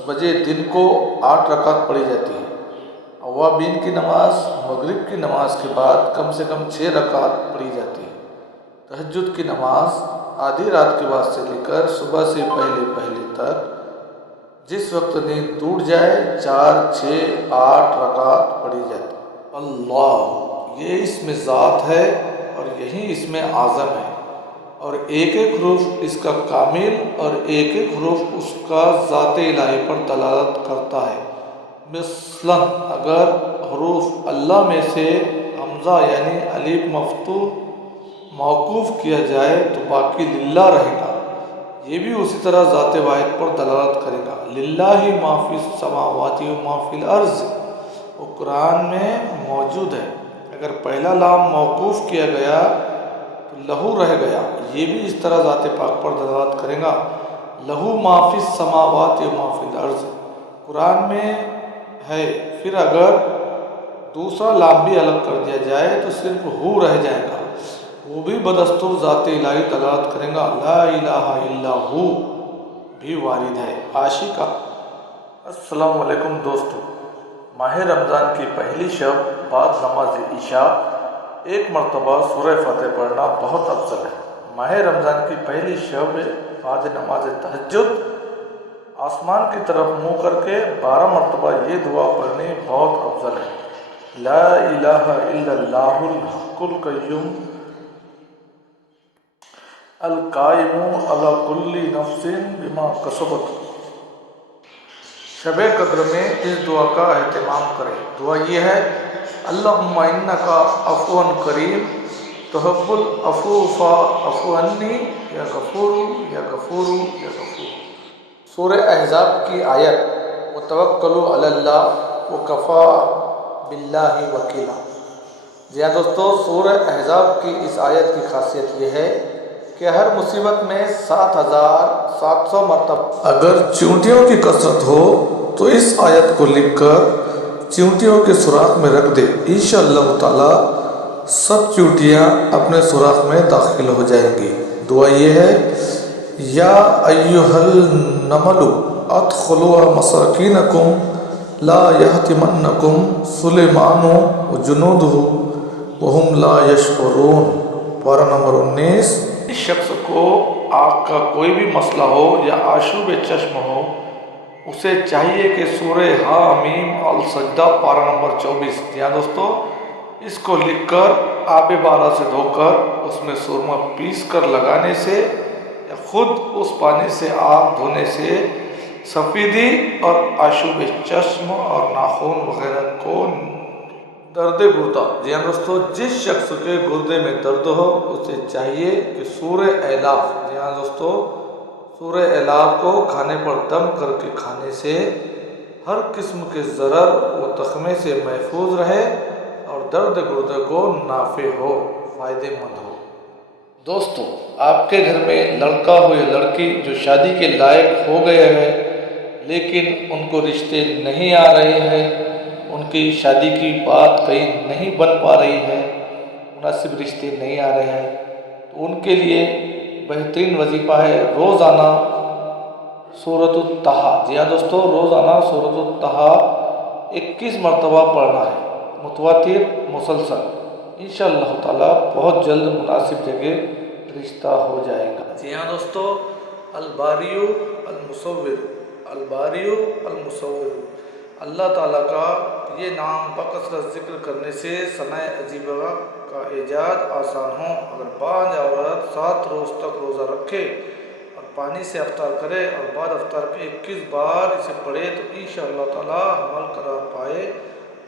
بجے دن کو 8 رکعت پڑھی جاتی ہے۔ اوابین کی نماز مغرب کی نماز کے بعد کم سے کم 6 رکعت پڑھی جاتی ہے۔ تہجد کی نماز آدھی رات کے بعد سے لے کر صبح سے پہلے تک جس وقت نیند ٹوٹ جائے 4، 6، 8 رکعت پڑھی جاتی ہے۔ اللہ یہ اس میں ذات ہے اور یہی اس میں اعظم ہے، اور ایک ایک حروف اس کا کامل اور ایک ایک حروف اس کا ذات الہی پر دلالت کرتا ہے۔ مثلا اگر حروف اللہ میں سے حمزہ یعنی الف مفتوح موقوف کیا جائے تو باقی للہ رہے گا، یہ بھی اسی طرح ذات واحد پر دلالت کرے گا۔ للہ ما فی السماوات و ما فی الارض وہ قرآن میں موجود ہے۔ اگر پہلا لام موقوف کیا گیا تو لہو رہ گیا، یہ بھی اس طرح ذات پاک پر دلالت کرے گا۔ لہو ما فی السماوات و ما فی الارض قرآن میں ہے، پھر اگر دوسرا لام بھی الگ کر دیا جائے تو صرف ہو رہ جائے گا، وہ بھی بدستور ذات الہی دلالت کرے گا۔ لا الہ الا ہو بھی وارد ہے۔ عاشقہ السلام علیکم دوستو، ماہ رمضان کی پہلی شب بعد نماز عشاء ایک مرتبہ سورہ فتح پڑھنا بہت افضل ہے۔ ماہ رمضان کی پہلی شب بعد نماز تہجد آسمان کی طرف منہ کر کے 12 مرتبہ یہ دعا پڑھنی بہت افضل ہے۔ لا الہ الا اللہ الحق القیوم القائم علی کل نفس بما کسبت۔ شب قدر میں اس دعا کا اہتمام کریں۔ دعا یہ ہے: اللہم انک عفو کریم تحب العفو فاعف عنی یا غفور یا غفور یا غفور۔ سورہ احزاب کی آیت وتوکلوا علی اللہ وکفی باللہ وکیلا۔ جی ہاں دوستو، سورہ احزاب کی اس آیت کی خاصیت یہ ہے کہ ہر مصیبت میں 7700 مرتبہ اگر چونٹیوں کی کثرت ہو تو اس آیت کو لکھ کر چونٹیوں کے سوراخ میں رکھ دے، انشاءاللہ تعالی سب چونٹیاں اپنے سوراخ میں داخل ہو جائیں گی۔ دعا یہ ہے: یا ایھا النمل ادخلوا مساکینکم لا یحطمنکم سلیمان وجنودہ وہم لا یشعرون۔ پارہ نمبر 19۔ اس شخص کو آنکھ کا کوئی بھی مسئلہ ہو یا آشوب چشم ہو، اسے چاہیے کہ سورہ حامیم السجدہ پارہ نمبر 24، جی ہاں دوستو، اس کو لکھ کر آب بارہ سے دھو کر اس میں سرما پیس کر لگانے سے یا خود اس پانی سے آنکھ دھونے سے سفیدی اور آشوب چشم اور ناخن وغیرہ کو درد گردہ، جی ہاں دوستو، جس شخص کے گردے میں درد ہو اسے چاہیے کہ سورہ اعلاف، جی ہاں دوستو، سورہ اعلاف کو کھانے پر دم کر کے کھانے سے ہر قسم کے ضرر و تخمے سے محفوظ رہے اور درد گردے کو نافع ہو، فائدہ مند ہو۔ دوستو، آپ کے گھر میں لڑکا ہو یا لڑکی جو شادی کے لائق ہو گئے ہیں لیکن ان کو رشتے نہیں آ رہے ہیں، ان کی شادی کی بات کہیں نہیں بن پا رہی ہے، مناسب رشتے نہیں آ رہے ہیں، تو ان کے لیے بہترین وظیفہ ہے روزانہ سورۃ الطٰہٰ۔ جی ہاں دوستو، روزانہ سورۃ الطٰہٰ 21 مرتبہ پڑھنا ہے، متواتر مسلسل۔ انشاءاللہ تعالی بہت جلد مناسب جگہ رشتہ ہو جائے گا۔ جی ہاں دوستو، الباری المصور، الباری المصور، اللہ تعالیٰ کا یہ نام بکثرت ذکر کرنے سے صنع عجیبہ کا ایجاد آسان ہو۔ اگر بعض عورت 7 روز تک روزہ رکھے اور پانی سے افطار کرے اور بعد افطار کے 21 بار اسے پڑھے تو انشاءاللہ تعالی حمل قرار پائے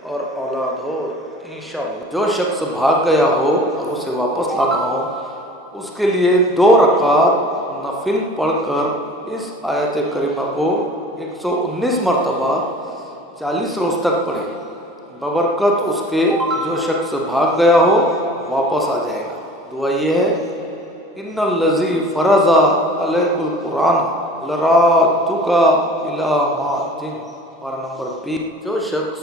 اور اولاد ہو انشاءاللہ۔ جو شخص بھاگ گیا ہو اور اسے واپس لانا ہو، اس کے لیے 2 رکعت نفل پڑھ کر اس آیت کریمہ کو 119 مرتبہ 40 روز تک پڑھے، ببرکت اس کے جو شخص بھاگ گیا ہو واپس آ جائے گا۔ دعا یہ ہے: ان الذی فرض علیک القرآن لرادک الی معاد، پارہ نمبر 20۔ جو شخص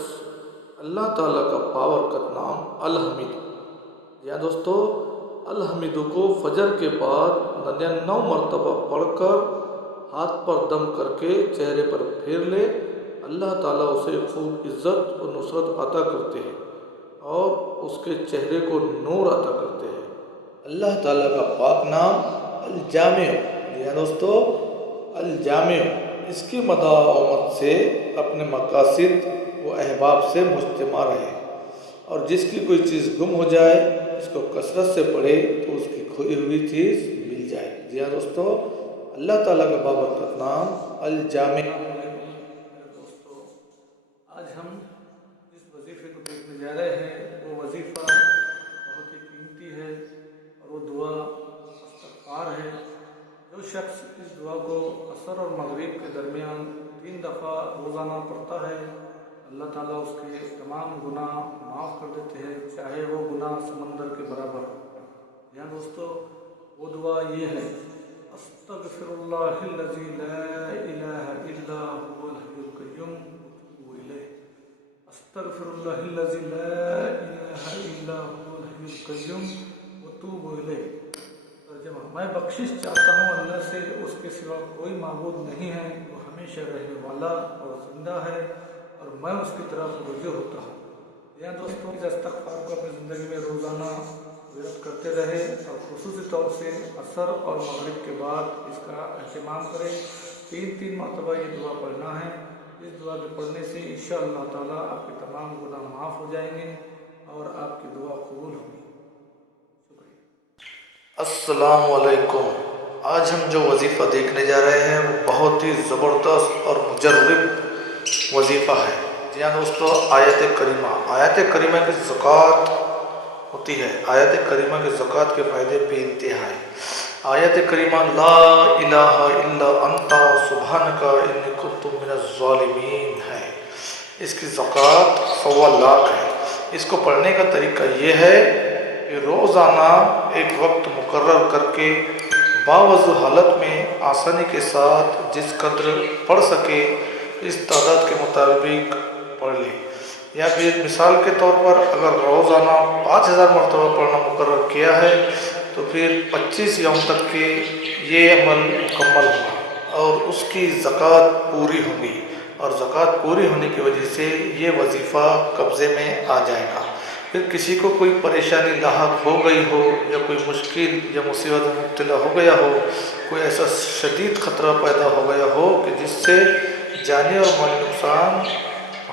اللہ تعالیٰ کا بابرکت نام الحمید، یا دوستو الحمید کو فجر کے بعد 99 مرتبہ پڑھ کر ہاتھ پر دم کر کے چہرے پر پھیر لے، اللہ تعالیٰ اسے خوب عزت و نصرت عطا کرتے ہیں اور اس کے چہرے کو نور عطا کرتے ہیں۔ اللہ تعالیٰ کا پاک نام الجامع، یا دوستو الجامع، اس کی مدح و مدح سے اپنے مقاصد و احباب سے مجتمع رہے، اور جس کی کوئی چیز گم ہو جائے اس کو کثرت سے پڑھے تو اس کی کھوئی ہوئی چیز مل جائے۔ جی ہاں دوستو، اللہ تعالیٰ کا بابرکت نام الجامع۔ دوستو آج ہم جس وظیفے کو دیکھنے جا رہے ہیں وہ وظیفہ بہت ہی قیمتی ہے، اور وہ دعا استغفار ہے۔ جو شخص اس دعا کو عصر اور مغرب کے درمیان 3 دفعہ روزانہ پڑھتا ہے، اللہ تعالیٰ اس کے تمام گناہ معاف کر دیتے ہیں، چاہے وہ گناہ سمندر کے برابر ہو۔ یا دوستو وہ دعا یہ ہے: استغفر اللہ الذی لا الہ الا هو الحی القیوم واتوب الیہ۔ استغفر اللہ الذی لا الہ الا هو الحی القیوم واتوب الیہ۔ ترجمہ: میں بخشش چاہتا ہوں اللہ سے، اس کے سوا کوئی معبود نہیں ہے، وہ ہمیشہ رہنے والا اور زندہ ہے، اور میں اس کی طرف رجوع ہوتا ہوں۔ یہاں دوستوں اس استغفار کو اپنی زندگی میں روزانہ ورد کرتے رہے، اور خصوصی طور سے عصر اور مغرب کے بعد اس کا اہتمام کریں۔ 3 مرتبہ یہ دعا پڑھنا ہے۔ اس دعا کے پڑھنے سے انشاءاللہ تعالیٰ آپ کے تمام گناہ معاف ہو جائیں گے اور آپ کی دعا قبول ہوگی۔ شکریہ۔ السلام علیکم۔ آج ہم جو وظیفہ دیکھنے جا رہے ہیں وہ بہت ہی زبردست اور مجرب وظیفہ ہے۔ جی ہاں دوستو، آیت کریمہ کی زکوٰۃ ہوتی ہے۔ آیت کریمہ کی زکوٰۃ کے فائدے بے انتہا ہیں۔ آیت کریمہ لا الہ الا انت سبحانک انی کنت من الظالمین ہے۔ اس کی زکوٰۃ 1.25 لاکھ ہے۔ اس کو پڑھنے کا طریقہ یہ ہے کہ روزانہ ایک وقت مقرر کر کے باوضو حالت میں آسانی کے ساتھ جس قدر پڑھ سکے اس تعداد کے مطابق پڑھ لے، یا پھر مثال کے طور پر اگر روزانہ 5000 مرتبہ پڑھنا مقرر کیا ہے تو پھر 25 یوم تک کے یہ عمل مکمل ہوگا اور اس کی زکوٰۃ پوری ہوگی، اور زکوٰۃ پوری ہونے کی وجہ سے یہ وظیفہ قبضے میں آ جائے گا۔ پھر کسی کو کوئی پریشانی لاحق ہو گئی ہو، یا کوئی مشکل یا مصیبت میں مبتلا ہو گیا ہو، کوئی ایسا شدید خطرہ پیدا ہو گیا ہو کہ جس سے جانی اور مالی نقصان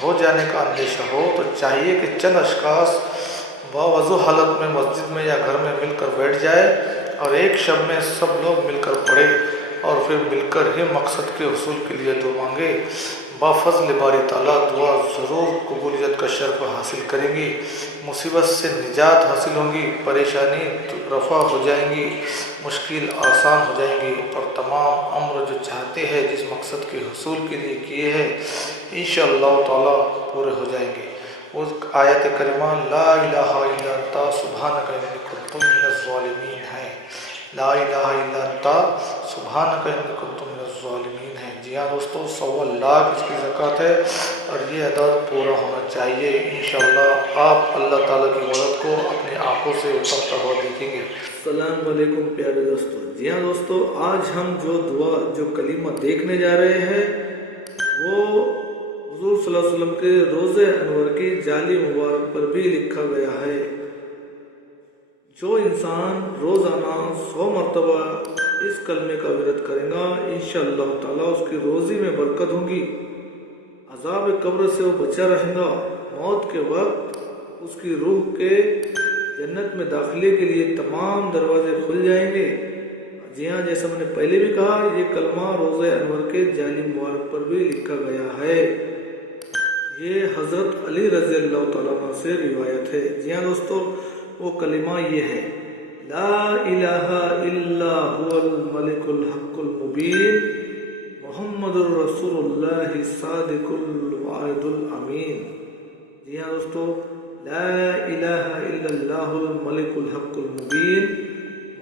ہو جانے کا اندیشہ ہو، تو چاہیے کہ چند اشخاص باوضو حالت میں مسجد میں یا گھر میں مل کر بیٹھ جائے اور ایک شب میں سب لوگ مل کر پڑھے، اور پھر مل کر ہی مقصد کے حصول کے لیے دعا مانگے۔ بفضل باری تعالیٰ دعا ضرور قبولیت کا شرف حاصل کریں گی، مصیبت سے نجات حاصل ہوں گی، پریشانی رفع ہو جائیں گی، مشکل آسان ہو جائیں گی، اور تمام امر جو چاہتے ہیں جس مقصد کے حصول کے لیے کیے ہیں انشاءاللہ تعالیٰ پورے ہو جائیں گے۔ وہ آیت کریمہ لا الہ الا انت سبحانک انی کنت من الظالمین ہے۔ لا الہ الا انت سبحانک انی کنت من الظالمین ہے۔ جی ہاں دوستو، 1.25 لاکھ اس کی زکوٰۃ ہے، اور یہ عدد پورا ہونا چاہیے۔ انشاءاللہ آپ اللہ تعالیٰ کی مدد کو اپنی آنکھوں سے اترتا ہوا دیکھیں گے۔ السلام علیکم پیارے دوستو۔ جی ہاں دوستو، آج ہم جو کلمہ دیکھنے جا رہے ہیں وہ حضور صلی اللہ علیہ وسلم کے روزہ انور کی جعلی مبارک پر بھی لکھا گیا ہے۔ جو انسان روزانہ 100 مرتبہ اس کلمے کا ورد کرے گا انشاءاللہ تعالیٰ اس کی روزی میں برکت ہوگی، عذاب قبر سے وہ بچا رہے گا، موت کے وقت اس کی روح کے جنت میں داخلے کے لیے تمام دروازے کھل جائیں گے۔ جی ہاں، جیسا میں نے پہلے بھی کہا، یہ کلمہ روزہ انور کے جعلی مبارک پر بھی لکھا گیا ہے۔ یہ حضرت علی رضی اللہ تعالیٰ عنہ سے روایت ہے۔ جی ہاں دوستو، وہ کلمہ یہ ہے: لا الہ الا هو الملک الحق المبین محمد الرسول اللہ صادق الوعد الامین۔ جی ہاں دوستو، لا الہ الا اللہ الملک الحق المبین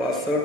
62।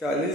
40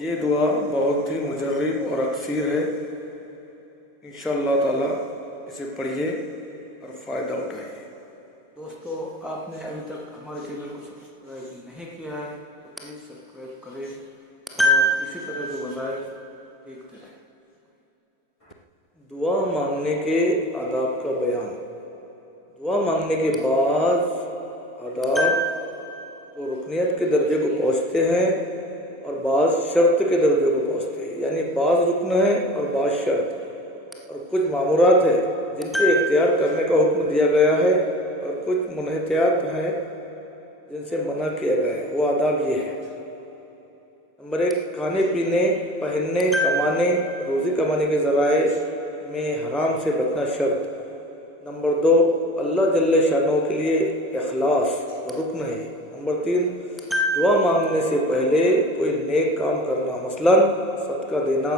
یہ دعا بہت ہی مجرب اور اکثیر ہے، انشاءاللہ تعالی اسے پڑھیے اور فائدہ اٹھائیے۔ دوستو، آپ نے ابھی تک ہمارے چینل کو سبسکرائب نہیں کیا ہے تو پلیز سبسکرائب کریں اور اسی طرح کے وظائف دیکھتے رہیں۔ دعا مانگنے کے آداب کا بیان۔ دعا مانگنے کے بعض آداب تو رکنیت کے درجے کو پہنچتے ہیں اور بعض شرط کے درجے کو پہنچتے ہیں، یعنی بعض رکن ہیں اور بعض شرط، اور کچھ معمورات ہیں جن کے اختیار کرنے کا حکم دیا گیا ہے اور کچھ منحیات ہیں جن سے منع کیا گیا ہے۔ وہ آداب یہ ہیں: نمبر 1، کھانے پینے، پہننے، کمانے، روزی کمانے کے ذرائع میں حرام سے بچنا شرط۔ نمبر 2، اللہ جل شانہ کے لیے اخلاص رکن ہے۔ نمبر 3، دعا مانگنے سے پہلے کوئی نیک کام کرنا، مثلا صدقہ دینا،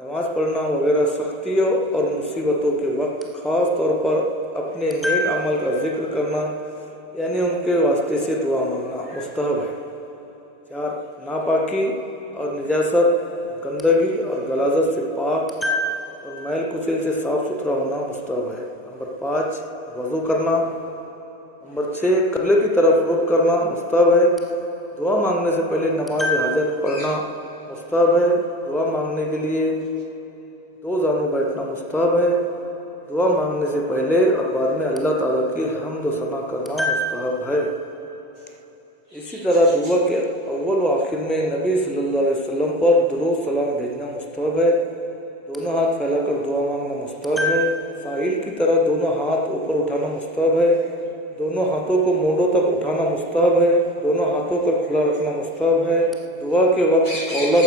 نماز پڑھنا وغیرہ سختیوں اور مصیبتوں کے وقت خاص طور پر اپنے نیک عمل کا ذکر کرنا، یعنی ان کے واسطے سے دعا مانگنا مستحب ہے۔ 4، ناپاکی اور نجاست، گندگی اور غلاظت سے پاک اور میل کچیل سے صاف ستھرا ہونا مستحب ہے۔ نمبر 5، وضو کرنا۔ نمبر 6، قبلے کی طرف رخ کرنا مستحب ہے۔ دعا مانگنے سے پہلے نماز حاجت پڑھنا مستحب ہے۔ دعا مانگنے کے لیے 2 زانوں بیٹھنا مستحب ہے۔ دعا مانگنے سے پہلے اور بعد میں اللہ تعالیٰ کی حمد و ثنا کرنا مستحب ہے۔ اسی طرح دعا کے اول و آخر میں نبی صلی اللہ علیہ وسلم پر درود سلام بھیجنا مستحب ہے۔ دونوں ہاتھ پھیلا کر دعا مانگنا مستحب ہے۔ سائل کی طرح دونوں ہاتھ اوپر اٹھانا مستحب ہے۔ دونوں ہاتھوں کو مونڈوں تک اٹھانا مستحب ہے۔ دونوں ہاتھوں کو کھلا رکھنا مستحب ہے۔ دعا کے وقت قولاً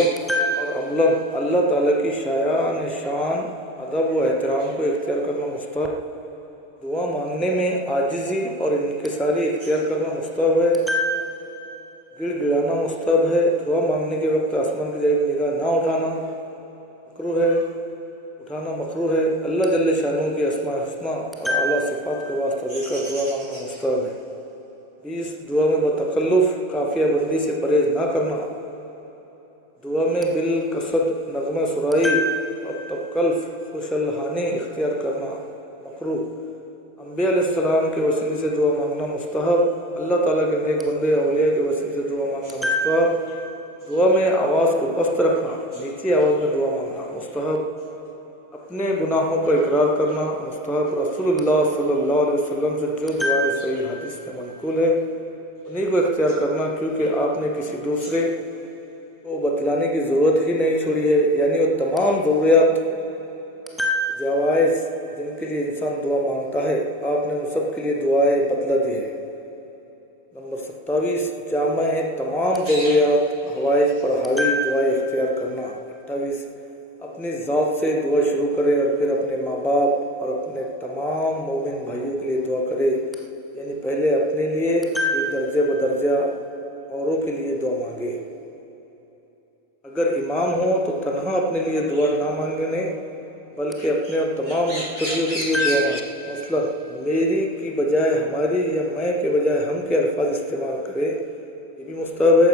اور عملاً اللہ تعالیٰ کی شایان شان ادب و احترام کو اختیار کرنا مستحب ہے۔ دعا مانگنے میں عاجزی اور انکساری اختیار کرنا مستحب ہے۔ گڑ گڑانا مستحب ہے۔ دعا مانگنے کے وقت آسمان کی جانب نگاہ نہ مکروہ ہے۔ اللہ جل شانہ کی اسماء الحسنی اور اعلیٰ صفات کا واسطہ دے کر دعا مانگنا مستحب ہے۔ 20، دعا میں بتکلف قافیہ بندی سے پرہیز نہ کرنا۔ دعا میں بالقصد نغمہ سرائی اور تکلف خوش الحانی اختیار کرنا مکروہ۔ انبیاء علیہ السلام کے وسیلے سے دعا مانگنا مستحب۔ اللہ تعالیٰ کے نیک بندے اولیاء کے وسیلے سے دعا مانگنا مستحب۔ دعا میں آواز کو پست رکھنا، نیچی آواز میں دعا مانگنا مستحب۔ اپنے گناہوں کا اقرار کرنا مستحب۔ رسول اللہ صلی اللہ علیہ وسلم سے جو دعائیں صحیح حدیث میں منقول ہے انہی کو اختیار کرنا، کیونکہ آپ نے کسی دوسرے کو بتلانے کی ضرورت ہی نہیں چھوڑی ہے، یعنی وہ تمام ضروریات جوائز جن کے لیے انسان دعا مانگتا ہے آپ نے ان سب کے لیے دعائیں بتلا دی ہے۔ نمبر 27، جامع تمام ضروریات حوائج پر حاوی دعائیں اختیار کرنا۔ 28، اپنی ذات سے دعا شروع کرے اور پھر اپنے ماں باپ اور اپنے تمام مومن بھائیوں کے لیے دعا کرے، یعنی پہلے اپنے لیے پھر درجہ بدرجہ اوروں کے لیے دعا مانگے۔ اگر امام ہو تو تنہا اپنے لیے دعا نہ مانگنے بلکہ اپنے اور تمام مقتدیوں کے لیے دعا مانگے، مثلا میری کی بجائے ہماری یا میں کے بجائے ہم کے الفاظ استعمال کرے، یہ بھی مستحب ہے۔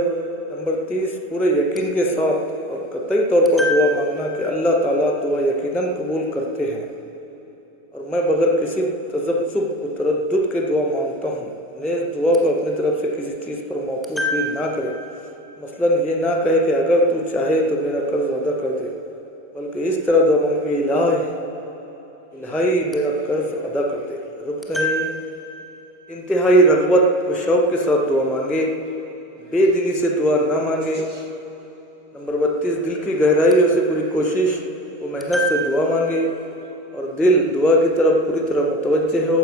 نمبر 30، پورے یقین کے ساتھ اور قطعی طور پر دعا مانگنا کہ اللہ تعالیٰ دعا یقیناً قبول کرتے ہیں اور میں بغیر کسی تذبذب و تردد کے دعا مانگتا ہوں۔ نیز دعا کو اپنی طرف سے کسی چیز پر موقوف بھی نہ کرے، مثلا یہ نہ کہے کہ اگر تو چاہے تو میرا قرض ادا کر دے، بلکہ اس طرح دعا مانگے الہی میرا قرض ادا کر دے۔ رکن ہے انتہائی رغبت و شوق کے ساتھ دعا مانگے، بے دلی سے دعا نہ مانگے۔ نمبر 32، دل کی گہرائیوں سے پوری کوشش و محنت سے دعا مانگے اور دل دعا کی طرف پوری طرح متوجہ ہو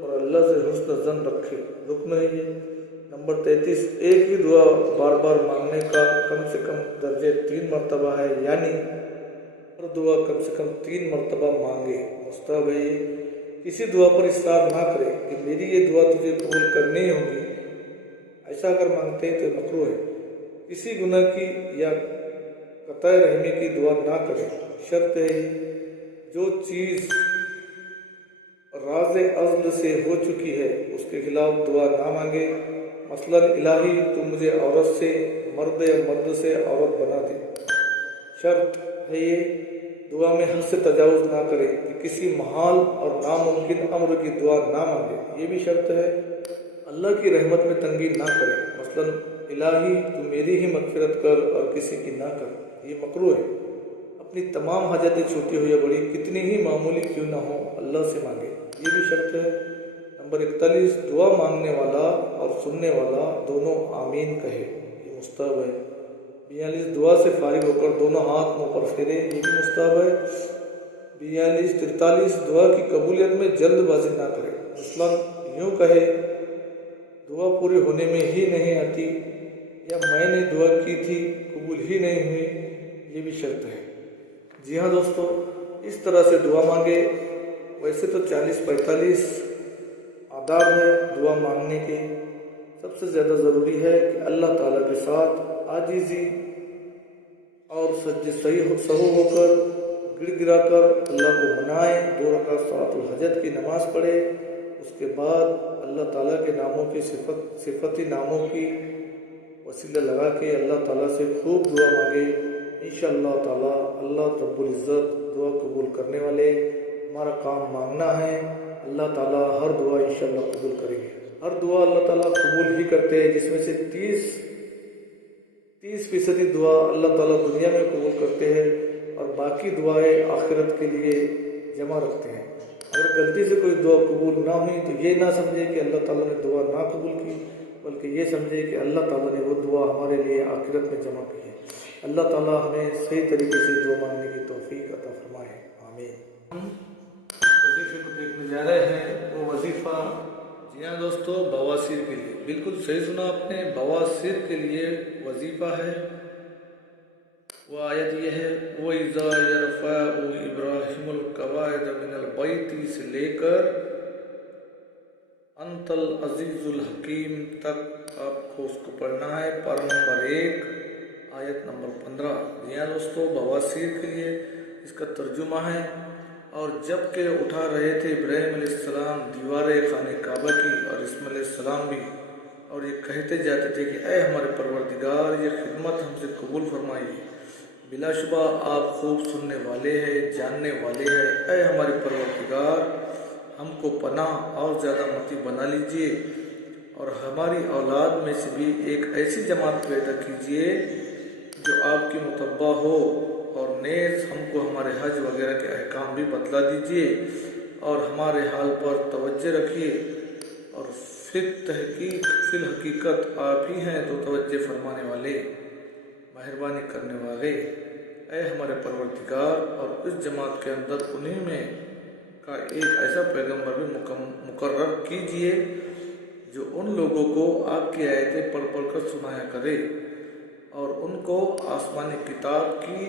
اور اللہ سے حسن ظن رکھے، رکن ہے یہ۔ نمبر 33، ایک ہی دعا بار بار مانگنے کا کم سے کم درجہ 3 مرتبہ ہے، یعنی ہر دعا کم سے کم 3 مرتبہ مانگے، مستحب ہے یہ۔ کسی دعا پر اصرار نہ کرے کہ میری یہ دعا تجھے قبول کرنی ہوگی، ایسا اگر مانگتے ہیں تو مکروہ ہے۔ کسی گناہ کی یا قطع رحمی کی دعا نہ کرے، شرط ہے جو چیز راز عزل سے ہو چکی ہے اس کے خلاف دعا نہ مانگے۔ مثلاً الہی تو مجھے عورت سے مرد یا مرد سے عورت بنا دے۔ شرط ہے یہ دعا میں حد سے تجاوز نہ کرے کہ کسی محال اور ناممکن امر کی دعا نہ مانگے۔ یہ بھی شرط ہے اللہ کی رحمت میں تنگی نہ کرے، مثلاً الہی تو میری ہی مغفرت کر اور کسی کی نہ کر، یہ مکروہ ہے۔ اپنی تمام حاجتیں چھوٹی ہو یا بڑی کتنی ہی معمولی کیوں نہ ہوں اللہ سے مانگے، یہ بھی شرط ہے۔ نمبر 41 دعا مانگنے والا اور سننے والا دونوں آمین کہے، یہ مستحب ہے۔ 42 دعا سے فارغ ہو کر دونوں ہاتھ منہ پر پھیرے، یہ بھی مستحب ہے۔ 43 دعا کی قبولیت میں جلد بازی نہ کرے، مثلاً یوں کہے دعا پوری ہونے میں ہی نہیں آتی، یا میں نے دعا کی تھی قبول ہی نہیں ہوئی، یہ بھی شرط ہے۔ جی ہاں دوستو، اس طرح سے دعا مانگے۔ ویسے تو 45 آداب ہے دعا مانگنے کے۔ سب سے زیادہ ضروری ہے کہ اللہ تعالیٰ کے ساتھ عاجزی اور سجدے سہو ہو کر گڑ گرا کر اللہ کو منائے، 2 رکعت صلاۃ الحاجت کی نماز پڑھے۔ اس کے بعد اللہ تعالیٰ کے ناموں کی صفتی ناموں کی وسیلہ لگا کے اللہ تعالیٰ سے خوب دعا مانگے۔ انشاءاللہ تعالیٰ اللہ رب العزت دعا قبول کرنے والے۔ ہمارا کام مانگنا ہے، اللہ تعالیٰ ہر دعا انشاءاللہ قبول کریں گے۔ ہر دعا اللہ تعالیٰ قبول ہی کرتے ہیں، جس میں سے 30% دعا اللہ تعالیٰ دنیا میں قبول کرتے ہیں اور باقی دعائیں آخرت کے لیے جمع رکھتے ہیں۔ اگر غلطی سے کوئی دعا قبول نہ ہوئی تو یہ نہ سمجھے کہ اللہ تعالیٰ نے دعا نہ قبول کی، بلکہ یہ سمجھے کہ اللہ تعالیٰ نے وہ دعا ہمارے لیے آخرت میں جمع کی ہے۔ اللہ تعالیٰ ہمیں صحیح طریقے سے دعا مانگنے کی توفیق عطا فرمائے، آمین۔ ہم وظیفے کو دیکھنے جا رہے ہیں، وہ وظیفہ جی ہاں دوستو بواسیر کے لیے، بالکل صحیح سنا آپ نے، بواسیر کے لیے وظیفہ ہے۔ وہ آیت یہ ہے وَإِذَا يَرْفَعُ إِبْرَاهِيمُ الْقَوَاعِدَ مِنَ الْبَيْتِ سے لے کر أَنْتَ الْعَزِيزُ الْحَكِيمُ تک آپ کو اس کو پڑھنا ہے، پارہ نمبر 1 آیت نمبر 15۔ جی ہاں دوستو بواسیر کے لیے اس کا ترجمہ ہے۔ اور جب کہ اٹھا رہے تھے ابراہیم علیہ السلام دیوار خانہ کعبہ کی اور اسماعیل علیہ السلام بھی، اور یہ کہتے جاتے تھے کہ اے ہمارے پروردگار یہ خدمت ہم سے قبول فرمائیے، بلا شبہ آپ خوب سننے والے ہیں، جاننے والے ہیں۔ اے ہمارے پروردگار ہم کو پناہ اور زیادہ متی بنا لیجئے اور ہماری اولاد میں سے بھی ایک ایسی جماعت پیدا کیجئے جو آپ کی متبع ہو، اور نیز ہم کو ہمارے حج وغیرہ کے احکام بھی بتلا دیجئے اور ہمارے حال پر توجہ رکھیے، اور فی الحقیقت آپ ہی ہیں تو توجہ فرمانے والے، مہربانی کرنے والے۔ اے ہمارے پروردگار اور اس جماعت کے اندر انہیں میں کا ایک ایسا پیغمبر بھی مقرر کیجئے جو ان لوگوں کو آپ کی آیتیں پڑھ پڑھ کر سنایا کرے اور ان کو آسمانی کتاب کی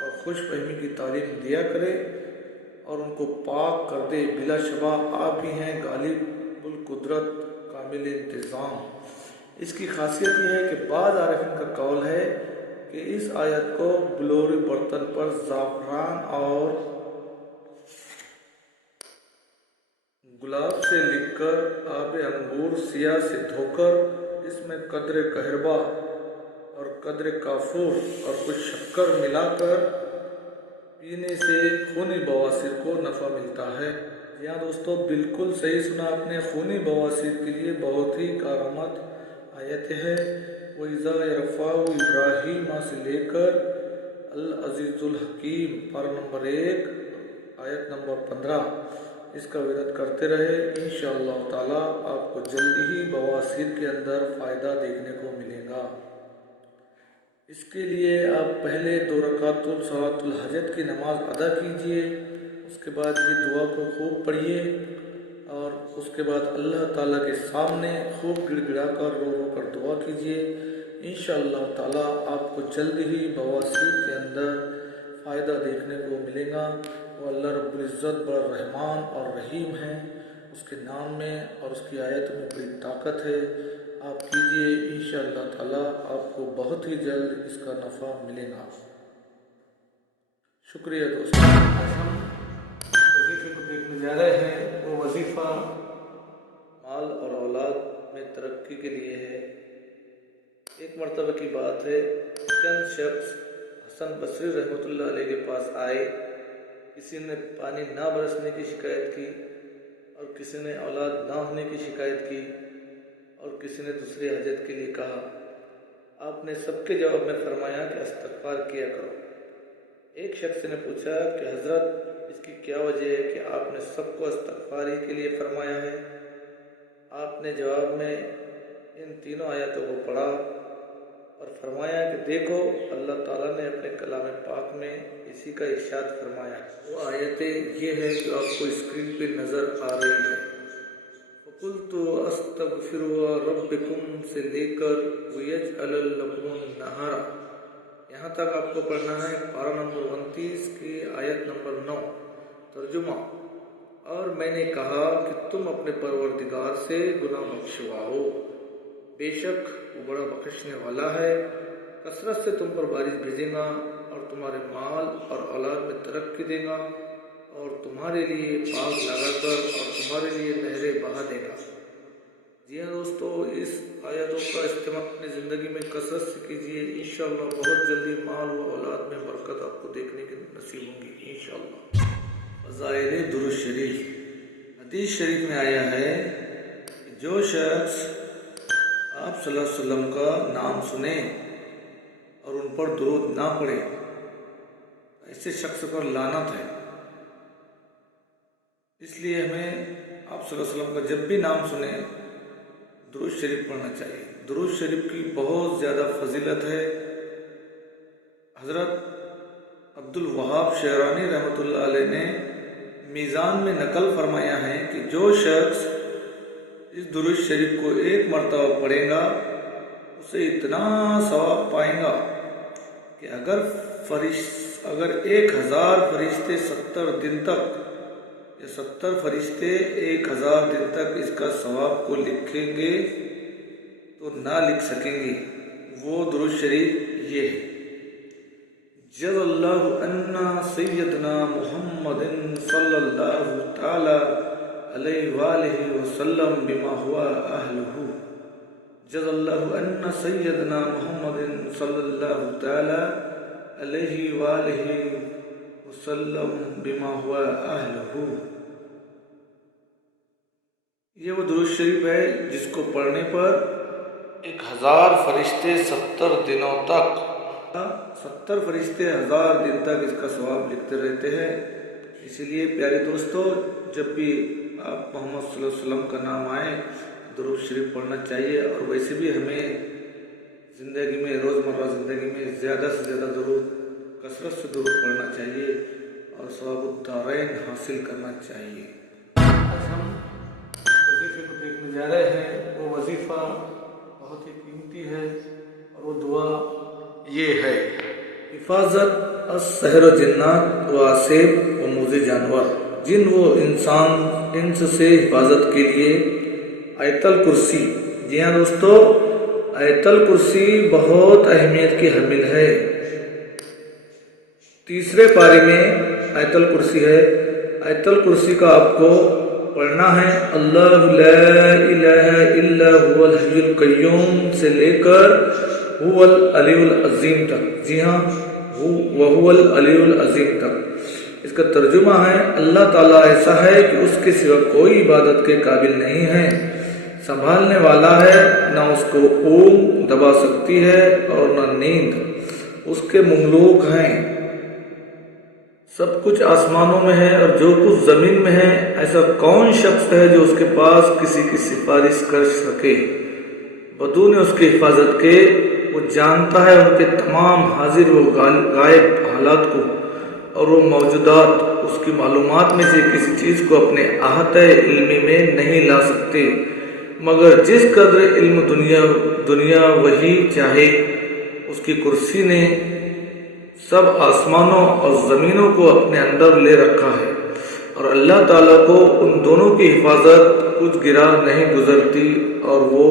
اور خوش فہمی کی تعلیم دیا کرے اور ان کو پاک کر دے، بلا شبہ آپ ہی ہیں غالب القدرت کامل انتظام۔ اس کی خاصیت یہ ہے کہ بعض عارفین کا قول ہے کہ اس آیت کو بلوری برتن پر زعفران اور گلاب سے لکھ کر آب انگور سیاہ سے دھو کر اس میں قدر کہربا اور قدر کافور اور کچھ شکر ملا کر پینے سے خونی بواسیر کو نفع ملتا ہے۔ جی ہاں دوستو بالکل صحیح سنا آپ نے، خونی بواسیر کے لیے بہت ہی کارآمد آیت ہے۔ وَإِذَا يَرْفَعُ إِبْرَاهِيمَ سے لے کر العزیز الحکیم پارہ نمبر 1 آیت نمبر 15، اس کا ورد کرتے رہے، انشاءاللہ تعالی آپ کو جلدی ہی بواسیر کے اندر فائدہ دیکھنے کو ملے گا۔ اس کے لیے آپ پہلے 2 رکعت صلاۃ الحاجت کی نماز ادا کیجئے، اس کے بعد یہ دعا کو خوب پڑھیے اور اس کے بعد اللہ تعالیٰ کے سامنے خوب گڑ گڑا کر رو رو کر دعا کیجئے، انشاءاللہ تعالیٰ آپ کو جلد ہی بواسیر کے اندر فائدہ دیکھنے کو ملے گا۔ وہ اللہ رب العزت بڑا رحمان اور رحیم ہے، اس کے نام میں اور اس کی آیت میں بڑی طاقت ہے۔ آپ کیجئے، انشاءاللہ تعالیٰ آپ کو بہت ہی جلد اس کا نفع ملے گا۔ شکریہ دوستوں۔ آج ہم وظیفے کو دیکھنے جا رہے ہیں، وہ وظیفہ مال اور اولاد میں ترقی کے لیے ہے۔ ایک مرتبہ کی بات ہے، چند شخص حسن بصری رحمۃ اللہ علیہ کے پاس آئے۔ کسی نے پانی نہ برسنے کی شکایت کی، اور کسی نے اولاد نہ ہونے کی شکایت کی، اور کسی نے دوسری حاجت کے لیے کہا۔ آپ نے سب کے جواب میں فرمایا کہ استغفار کیا کرو۔ ایک شخص نے پوچھا کہ حضرت اس کی کیا وجہ ہے کہ آپ نے سب کو استغفار ہی کے لیے فرمایا ہے؟ آپ نے جواب میں ان تینوں آیتوں کو پڑھا اور فرمایا کہ دیکھو، اللہ تعالیٰ نے اپنے کلام پاک میں اسی کا ارشاد فرمایا۔ وہ آیتیں یہ ہے جو آپ کو اسکرین پہ نظر آ رہی ہے۔ فَقُلْتُ أَسْتَغْفِرُوا رَبِّكُمْ سے لے کر وَيَجْعَلَ لَكُمُ النَّهَارَ یہاں تک آپ کو پڑھنا ہے۔ پارہ نمبر 29 کی آیت نمبر 9۔ ترجمہ: اور میں نے کہا کہ تم اپنے پروردگار سے گناہ بخشواؤ، بے شک وہ بڑا بخشنے والا ہے، کثرت سے تم پر بارش بھیجے گا اور تمہارے مال اور اولاد میں ترقی دے گا، اور تمہارے لیے باغ لگا کر اور تمہارے لیے نہریں بہا دے گا۔ جی ہاں دوستو، اس آیتوں کا استعمال اپنی زندگی میں کثرت سے کیجیے، انشاءاللہ بہت جلدی مال و اولاد میں برکت آپ کو دیکھنے کی نصیب ہوں گی انشاءاللہ۔ فضائل درود شریف۔ حدیث شریف میں آیا ہے کہ جو شخص آپ صلی اللہ علیہ وسلم کا نام سنے اور ان پر درود نہ پڑھے، ایسے شخص پر لعنت ہے۔ اس لیے ہمیں آپ صلی اللہ علیہ وسلم کا جب بھی نام سنے درود شریف پڑھنا چاہیے۔ درود شریف کی بہت زیادہ فضیلت ہے۔ حضرت عبد الوہاب شعرانی رحمۃ اللہ علیہ نے میزان میں نقل فرمایا ہے کہ جو شخص اس درود شریف کو ایک مرتبہ پڑھے گا اسے اتنا ثواب پائے گا کہ اگر 1000 فرشتے 70 دن تک یا 70 فرشتے 1000 دن تک اس کا ثواب کو لکھیں گے تو نہ لکھ سکیں گے۔ وہ درود شریف یہ ہے: جزا اللہ عنا سیدنا محمد صلی اللہ تعالی علیہ وآلہ وسلم بما ہوا اہلہ، جزا اللہ عنا سیدنا محمد صلی اللہ تعالی علیہ وآلہ وسلم بما ہوا اہلہ۔ یہ وہ درود شریف ہے جس کو پڑھنے پر 1000 فرشتے 70 دنوں تک 70 فرشتے 1000 دن تک اس کا ثواب لکھتے رہتے ہیں۔ اسی لیے پیارے دوستو، جب بھی آپ محمد صلی اللہ علیہ وسلم کا نام آئے درود شریف پڑھنا چاہیے، اور ویسے بھی ہمیں زندگی میں، روزمرہ زندگی میں زیادہ سے زیادہ درود، کثرت سے درود پڑھنا چاہیے اور ثواب الدارین حاصل کرنا چاہیے۔ آج ہم وظیفے کو دیکھنے جا رہے ہیں۔ وہ وظیفہ بہت ہی قیمتی ہے اور وہ دعا یہ ہے: حفاظت السحر و جنات و آسیب و موذی جانور، جن و انس سے حفاظت کے لیے آیت الکرسی۔ جی ہاں دوستو، آیت الکرسی بہت اہمیت کی حامل ہے۔ تیسرے پارے میں آیت الکرسی ہے۔ آیت الکرسی کا آپ کو پڑھنا ہے اللہ لا الہ الا هو الحی القیوم سے لے کر هو العلی العظیم تک۔ جی ہاں، وهو العلی العظیم تک۔ اس کا ترجمہ ہے اللہ تعالیٰ ایسا ہے کہ اس کے سوا کوئی عبادت کے قابل نہیں ہے، سنبھالنے والا ہے، نہ اس کو اونگ دبا سکتی ہے اور نہ نیند، اس کے مملوک ہیں۔ سب کچھ آسمانوں میں ہے اور جو کچھ زمین میں ہے، ایسا کون شخص ہے جو اس کے پاس کسی کی سفارش کر سکے بدون اس کی حفاظت کے؟ وہ جانتا ہے ان کے تمام حاضر و غائب حالات کو، اور وہ موجودات اس کی معلومات میں سے کسی چیز کو اپنے احاطہ علمی میں نہیں لا سکتے، مگر جس قدر علم دنیا وہی چاہے۔ اس کی کرسی نے سب آسمانوں اور زمینوں کو اپنے اندر لے رکھا ہے، اور اللہ تعالیٰ کو ان دونوں کی حفاظت کچھ گرا نہیں گزرتی، اور وہ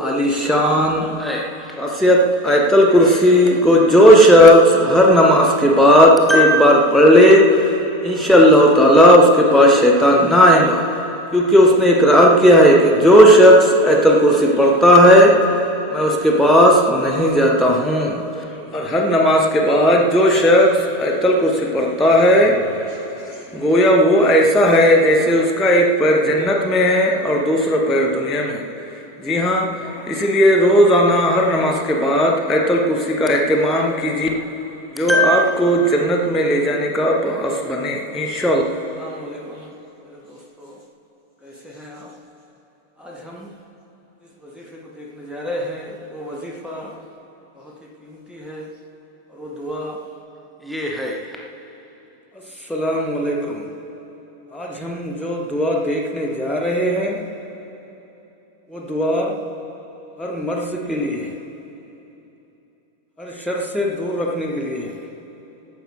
عالی شان ہے۔ خاصیت آیت الکرسی کو جو شخص ہر نماز کے بعد ایک بار پڑھ لے، انشاءاللہ تعالیٰ اس کے پاس شیطان نہ آئے گا، کیونکہ اس نے اقرار کیا ہے کہ جو شخص آیت الکرسی پڑھتا ہے میں اس کے پاس نہیں جاتا ہوں، اور ہر نماز کے بعد جو شخص آیت الکرسی پڑھتا ہے گویا وہ ایسا ہے جیسے اس کا ایک پیر جنت میں ہے اور دوسرا پیر دنیا میں۔ جی ہاں، اسی لیے روزانہ ہر نماز کے بعد آیت الکرسی کا اہتمام کیجیے جو آپ کو جنت میں لے جانے کا باعث بنے انشاءاللہ۔ السلام علیکم میرے دوستو، کیسے ہیں آپ؟ آج ہم جس وظیفے کو دیکھنے جا رہے ہیں وہ وظیفہ بہت ہی قیمتی ہے اور وہ دعا یہ ہے۔ السلام علیکم۔ آج ہم جو دعا دیکھنے جا رہے ہیں وہ دعا ہر مرض کے لیے ہے، ہر شر سے دور رکھنے کے لیے ہے،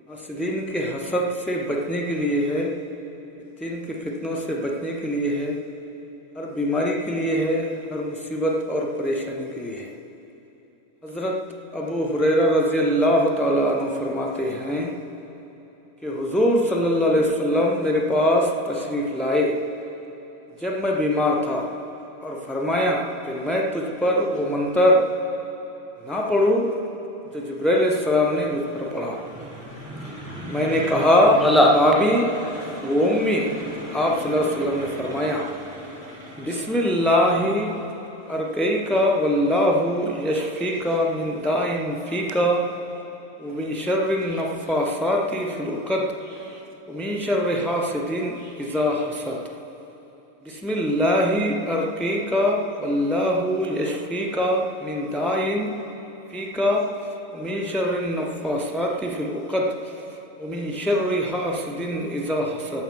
حاسدین کے حسد سے بچنے کے لیے ہے، فتن کے فتنوں سے بچنے کے لیے ہے، ہر بیماری کے لیے ہے، ہر مصیبت اور پریشانی کے لیے ہے۔ حضرت ابو ہریرہ رضی اللہ تعالیٰ عنہ فرماتے ہیں کہ حضور صلی اللہ علیہ وسلم میرے پاس تشریف لائے جب میں بیمار تھا اور فرمایا کہ میں تجھ پر وہ منتر نہ پڑھوں جو جبرائیل علیہ السلام نے مجھ پر پڑھا۔ میں نے کہا ابی و امی۔ آپ صلی اللہ علیہ وسلم نے فرمایا بسم اللہ ارقیکا واللہ یشفیکا من دائن فیکا ومن شر النفاثات فی العقد ومن شر حاسد اذا حسد۔ بسم اللہ ارقیکا واللہ یشفیکا من دائن فیکا ومن شر النفاثات فی العقد ومن شر حاسد اذا حسد۔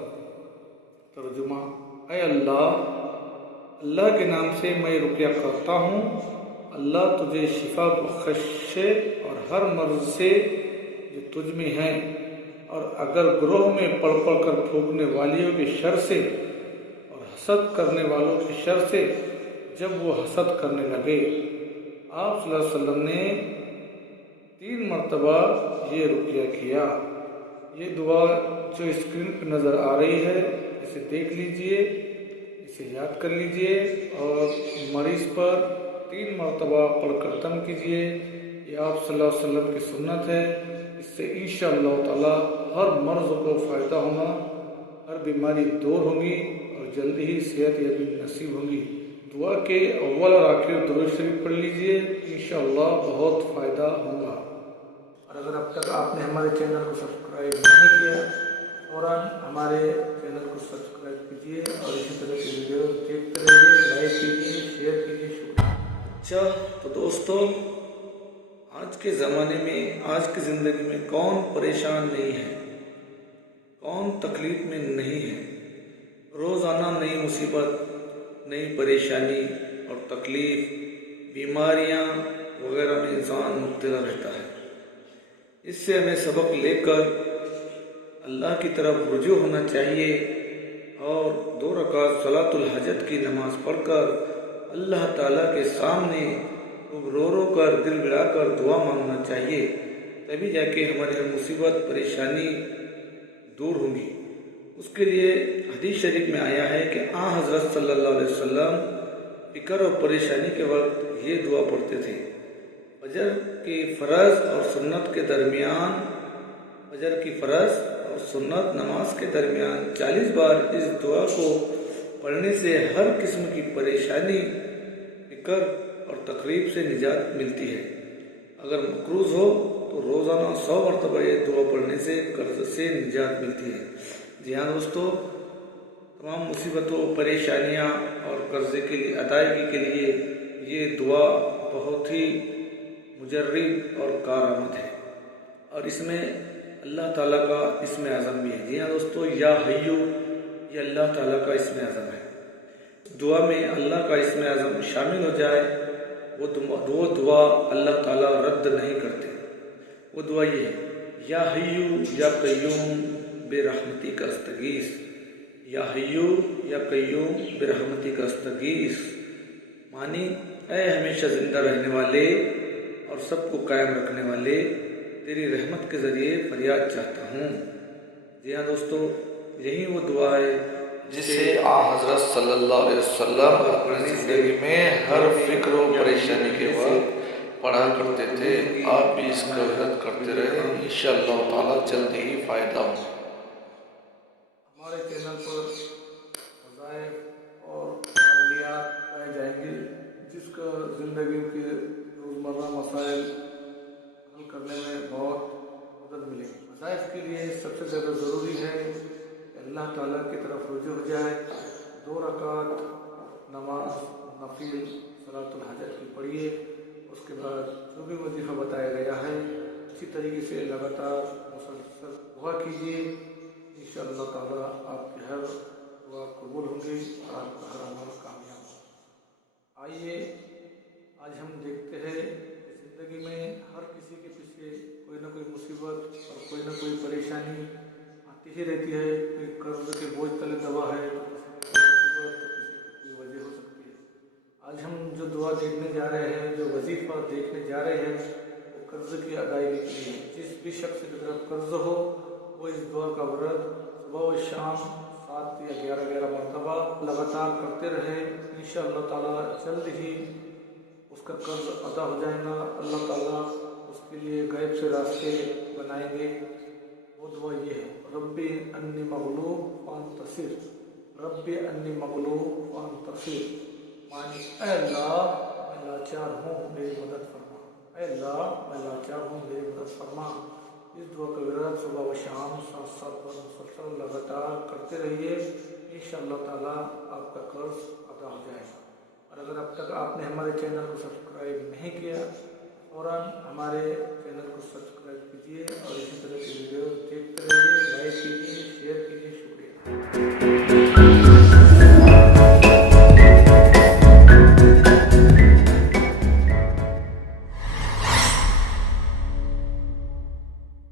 ترجمہ: اے اللہ کے نام سے میں رقیہ کرتا ہوں، اللہ تجھے شفا بخشے اور ہر مرض سے جو تجھ میں ہے، اور اگر گروہ میں پڑھ پڑھ کر پھونکنے والیوں کے شر سے اور حسد کرنے والوں کے شر سے جب وہ حسد کرنے لگے۔ آپ صلی اللہ علیہ وسلم نے 3 مرتبہ یہ رقیہ کیا۔ یہ دعا جو اسکرین پہ نظر آ رہی ہے اسے دیکھ لیجئے، اسے یاد کر لیجئے اور مریض پر 3 مرتبہ پڑھ کر دم کیجئے۔ یہ آپ صلی اللہ علیہ وسلم کی سنت ہے۔ اس سے انشاءاللہ تعالی ہر مرض کو فائدہ ہوگا، ہر بیماری دور ہوگی اور جلدی ہی صحت یابی نصیب ہوگی۔ دعا کے اول اور آخر درود شریف پڑھ لیجئے، انشاءاللہ بہت فائدہ ہوگا۔ اور اگر اب تک آپ نے ہمارے چینل کو سبسکرائب نہیں کیا فوراً ہمارے چینل کو سبسکرائب کیجیے اور اسی طرح کی ویڈیو دیکھتے رہیے، لائک کیجیے، شیئر کیجیے۔ شکریہ۔ اچھا تو دوستو، آج کے زمانے میں، آج کی زندگی میں کون پریشان نہیں ہے، کون تکلیف میں نہیں ہے؟ روزانہ نئی مصیبت، نئی پریشانی اور تکلیف، بیماریاں وغیرہ میں انسان مبتلا رہتا ہے۔ اس سے ہمیں سبق لے کر اللہ کی طرف رجوع ہونا چاہیے اور 2 رکعت صلاۃ الحاجت کی نماز پڑھ کر اللہ تعالیٰ کے سامنے رو رو کر دل بڑا کر دعا مانگنا چاہیے، تبھی جا کے ہماری ہر مصیبت پریشانی دور ہوگی۔ اس کے لیے حدیث شریف میں آیا ہے کہ حضرت صلی اللہ علیہ وسلم فکر اور پریشانی کے وقت یہ دعا پڑھتے تھے۔ فجر کی فرض اور سنت کے درمیان، فجر کی فرض اور سنت نماز کے درمیان 40 بار اس دعا کو پڑھنے سے ہر قسم کی پریشانی، فکر اور تکلیف سے نجات ملتی ہے۔ اگر مقروض ہو تو روزانہ 100 مرتبہ یہ دعا پڑھنے سے قرض سے نجات ملتی ہے۔ جی ہاں دوستو، تمام مصیبتوں، پریشانیاں اور قرضے کی ادائیگی کے لیے یہ دعا بہت ہی مجرب اور کارآمد ہے، اور اس میں اللہ تعالیٰ کا اسم اعظم بھی ہے۔ جی ہاں دوستو، یا حیو یہ اللہ تعالیٰ کا اسم اعظم ہے۔ دعا میں اللہ کا اسم اعظم شامل ہو جائے وہ دعا اللہ تعالیٰ رد نہیں کرتے۔ وہ دعا یہ ہے: یا حیو یا قیوم برحمتی کا استغیث، یا حیو یا قیوم برحمتی کا استغیث، معنی اے ہمیشہ زندہ رہنے والے اور سب کو قائم رکھنے والے، تیری رحمت کے ذریعے فریاد چاہتا ہوں۔ جی ہاں دوستو، یہی وہ دعا ہے جسے حضرت صلی اللہ علیہ وسلم اپنی زندگی میں ہر فکر و پریشانی کے وقت پڑھا کرتے تھے. آپ بھی اس کا ورد کرتے رہے، انشاءاللہ تعالی جلد ہی فائدہ ہو. ہمارے چینل پر وظائف اور عملیات پائے جائیں گے جس کا زندگی کے روزمرہ مسائل حل کرنے میں بہت مدد ملے گی. وظائف کے لیے سب سے زیادہ ضروری ہے کہ اللہ تعالیٰ کی طرف رجوع ہو جائے. 2 رکعت نماز نفل صلاۃ الحاجت کی پڑھیے. اس کے بعد جو بھی وظیفہ بتایا گیا ہے اسی طریقے سے لگاتار مسلسل دعا کیجیے. انشاءاللہ تعالیٰ آپ کی ہر دعا قبول ہوں گی اور آپ کا ہر عمل کامیاب ہوگا. آئیے آج ہم دیکھتے ہیں کہ زندگی میں ہر کسی کے پیچھے کوئی نہ کوئی مصیبت اور کوئی نہ کوئی پریشانی آتی ہی رہتی ہے. کوئی قرض کے بوجھ تلے دبا ہے تو کسی کو کوئی مصیبت تو کسی کو کوئی وجہ ہو سکتی ہے. آج ہم جو دعا دیکھنے جا رہے ہیں، جو وظیفہ دیکھنے جا رہے ہیں، وہ قرض کی ادائیگی کے لیے. جس بھی شخص کی طرف قرض ہو وہ اس دعا کا ورد صبح و شام 7 یا 11 مرتبہ لگاتار کرتے رہے. انشاءاللہ تعالیٰ جلد ہی اس کا قرض ادا ہو جائے گا. اللہ تعالیٰ اس کے لیے غیب سے راستے بنائیں گے. وہ دعا یہ ہے: ربی انی مغلوب فانتصر، ربی انی مغلوب فانتصر. مانی اے اللہ میں لاچار ہوں، میری مدد فرما. اے اللہ میں لاچار ہوں، میری مدد فرما. اس دعا کا ورد صبح و شام 7 بار مسلسل لگاتار کرتے رہیے. انشاءاللہ تعالیٰ آپ کا قرض ادا ہو جائے گا. اور اگر اب تک آپ نے ہمارے چینل کو سبسکرائب نہیں کیا، فوراً ہمارے چینل کو سبسکرائب کیجیے اور اسی طرح کی ویڈیوز دیکھتے رہیے.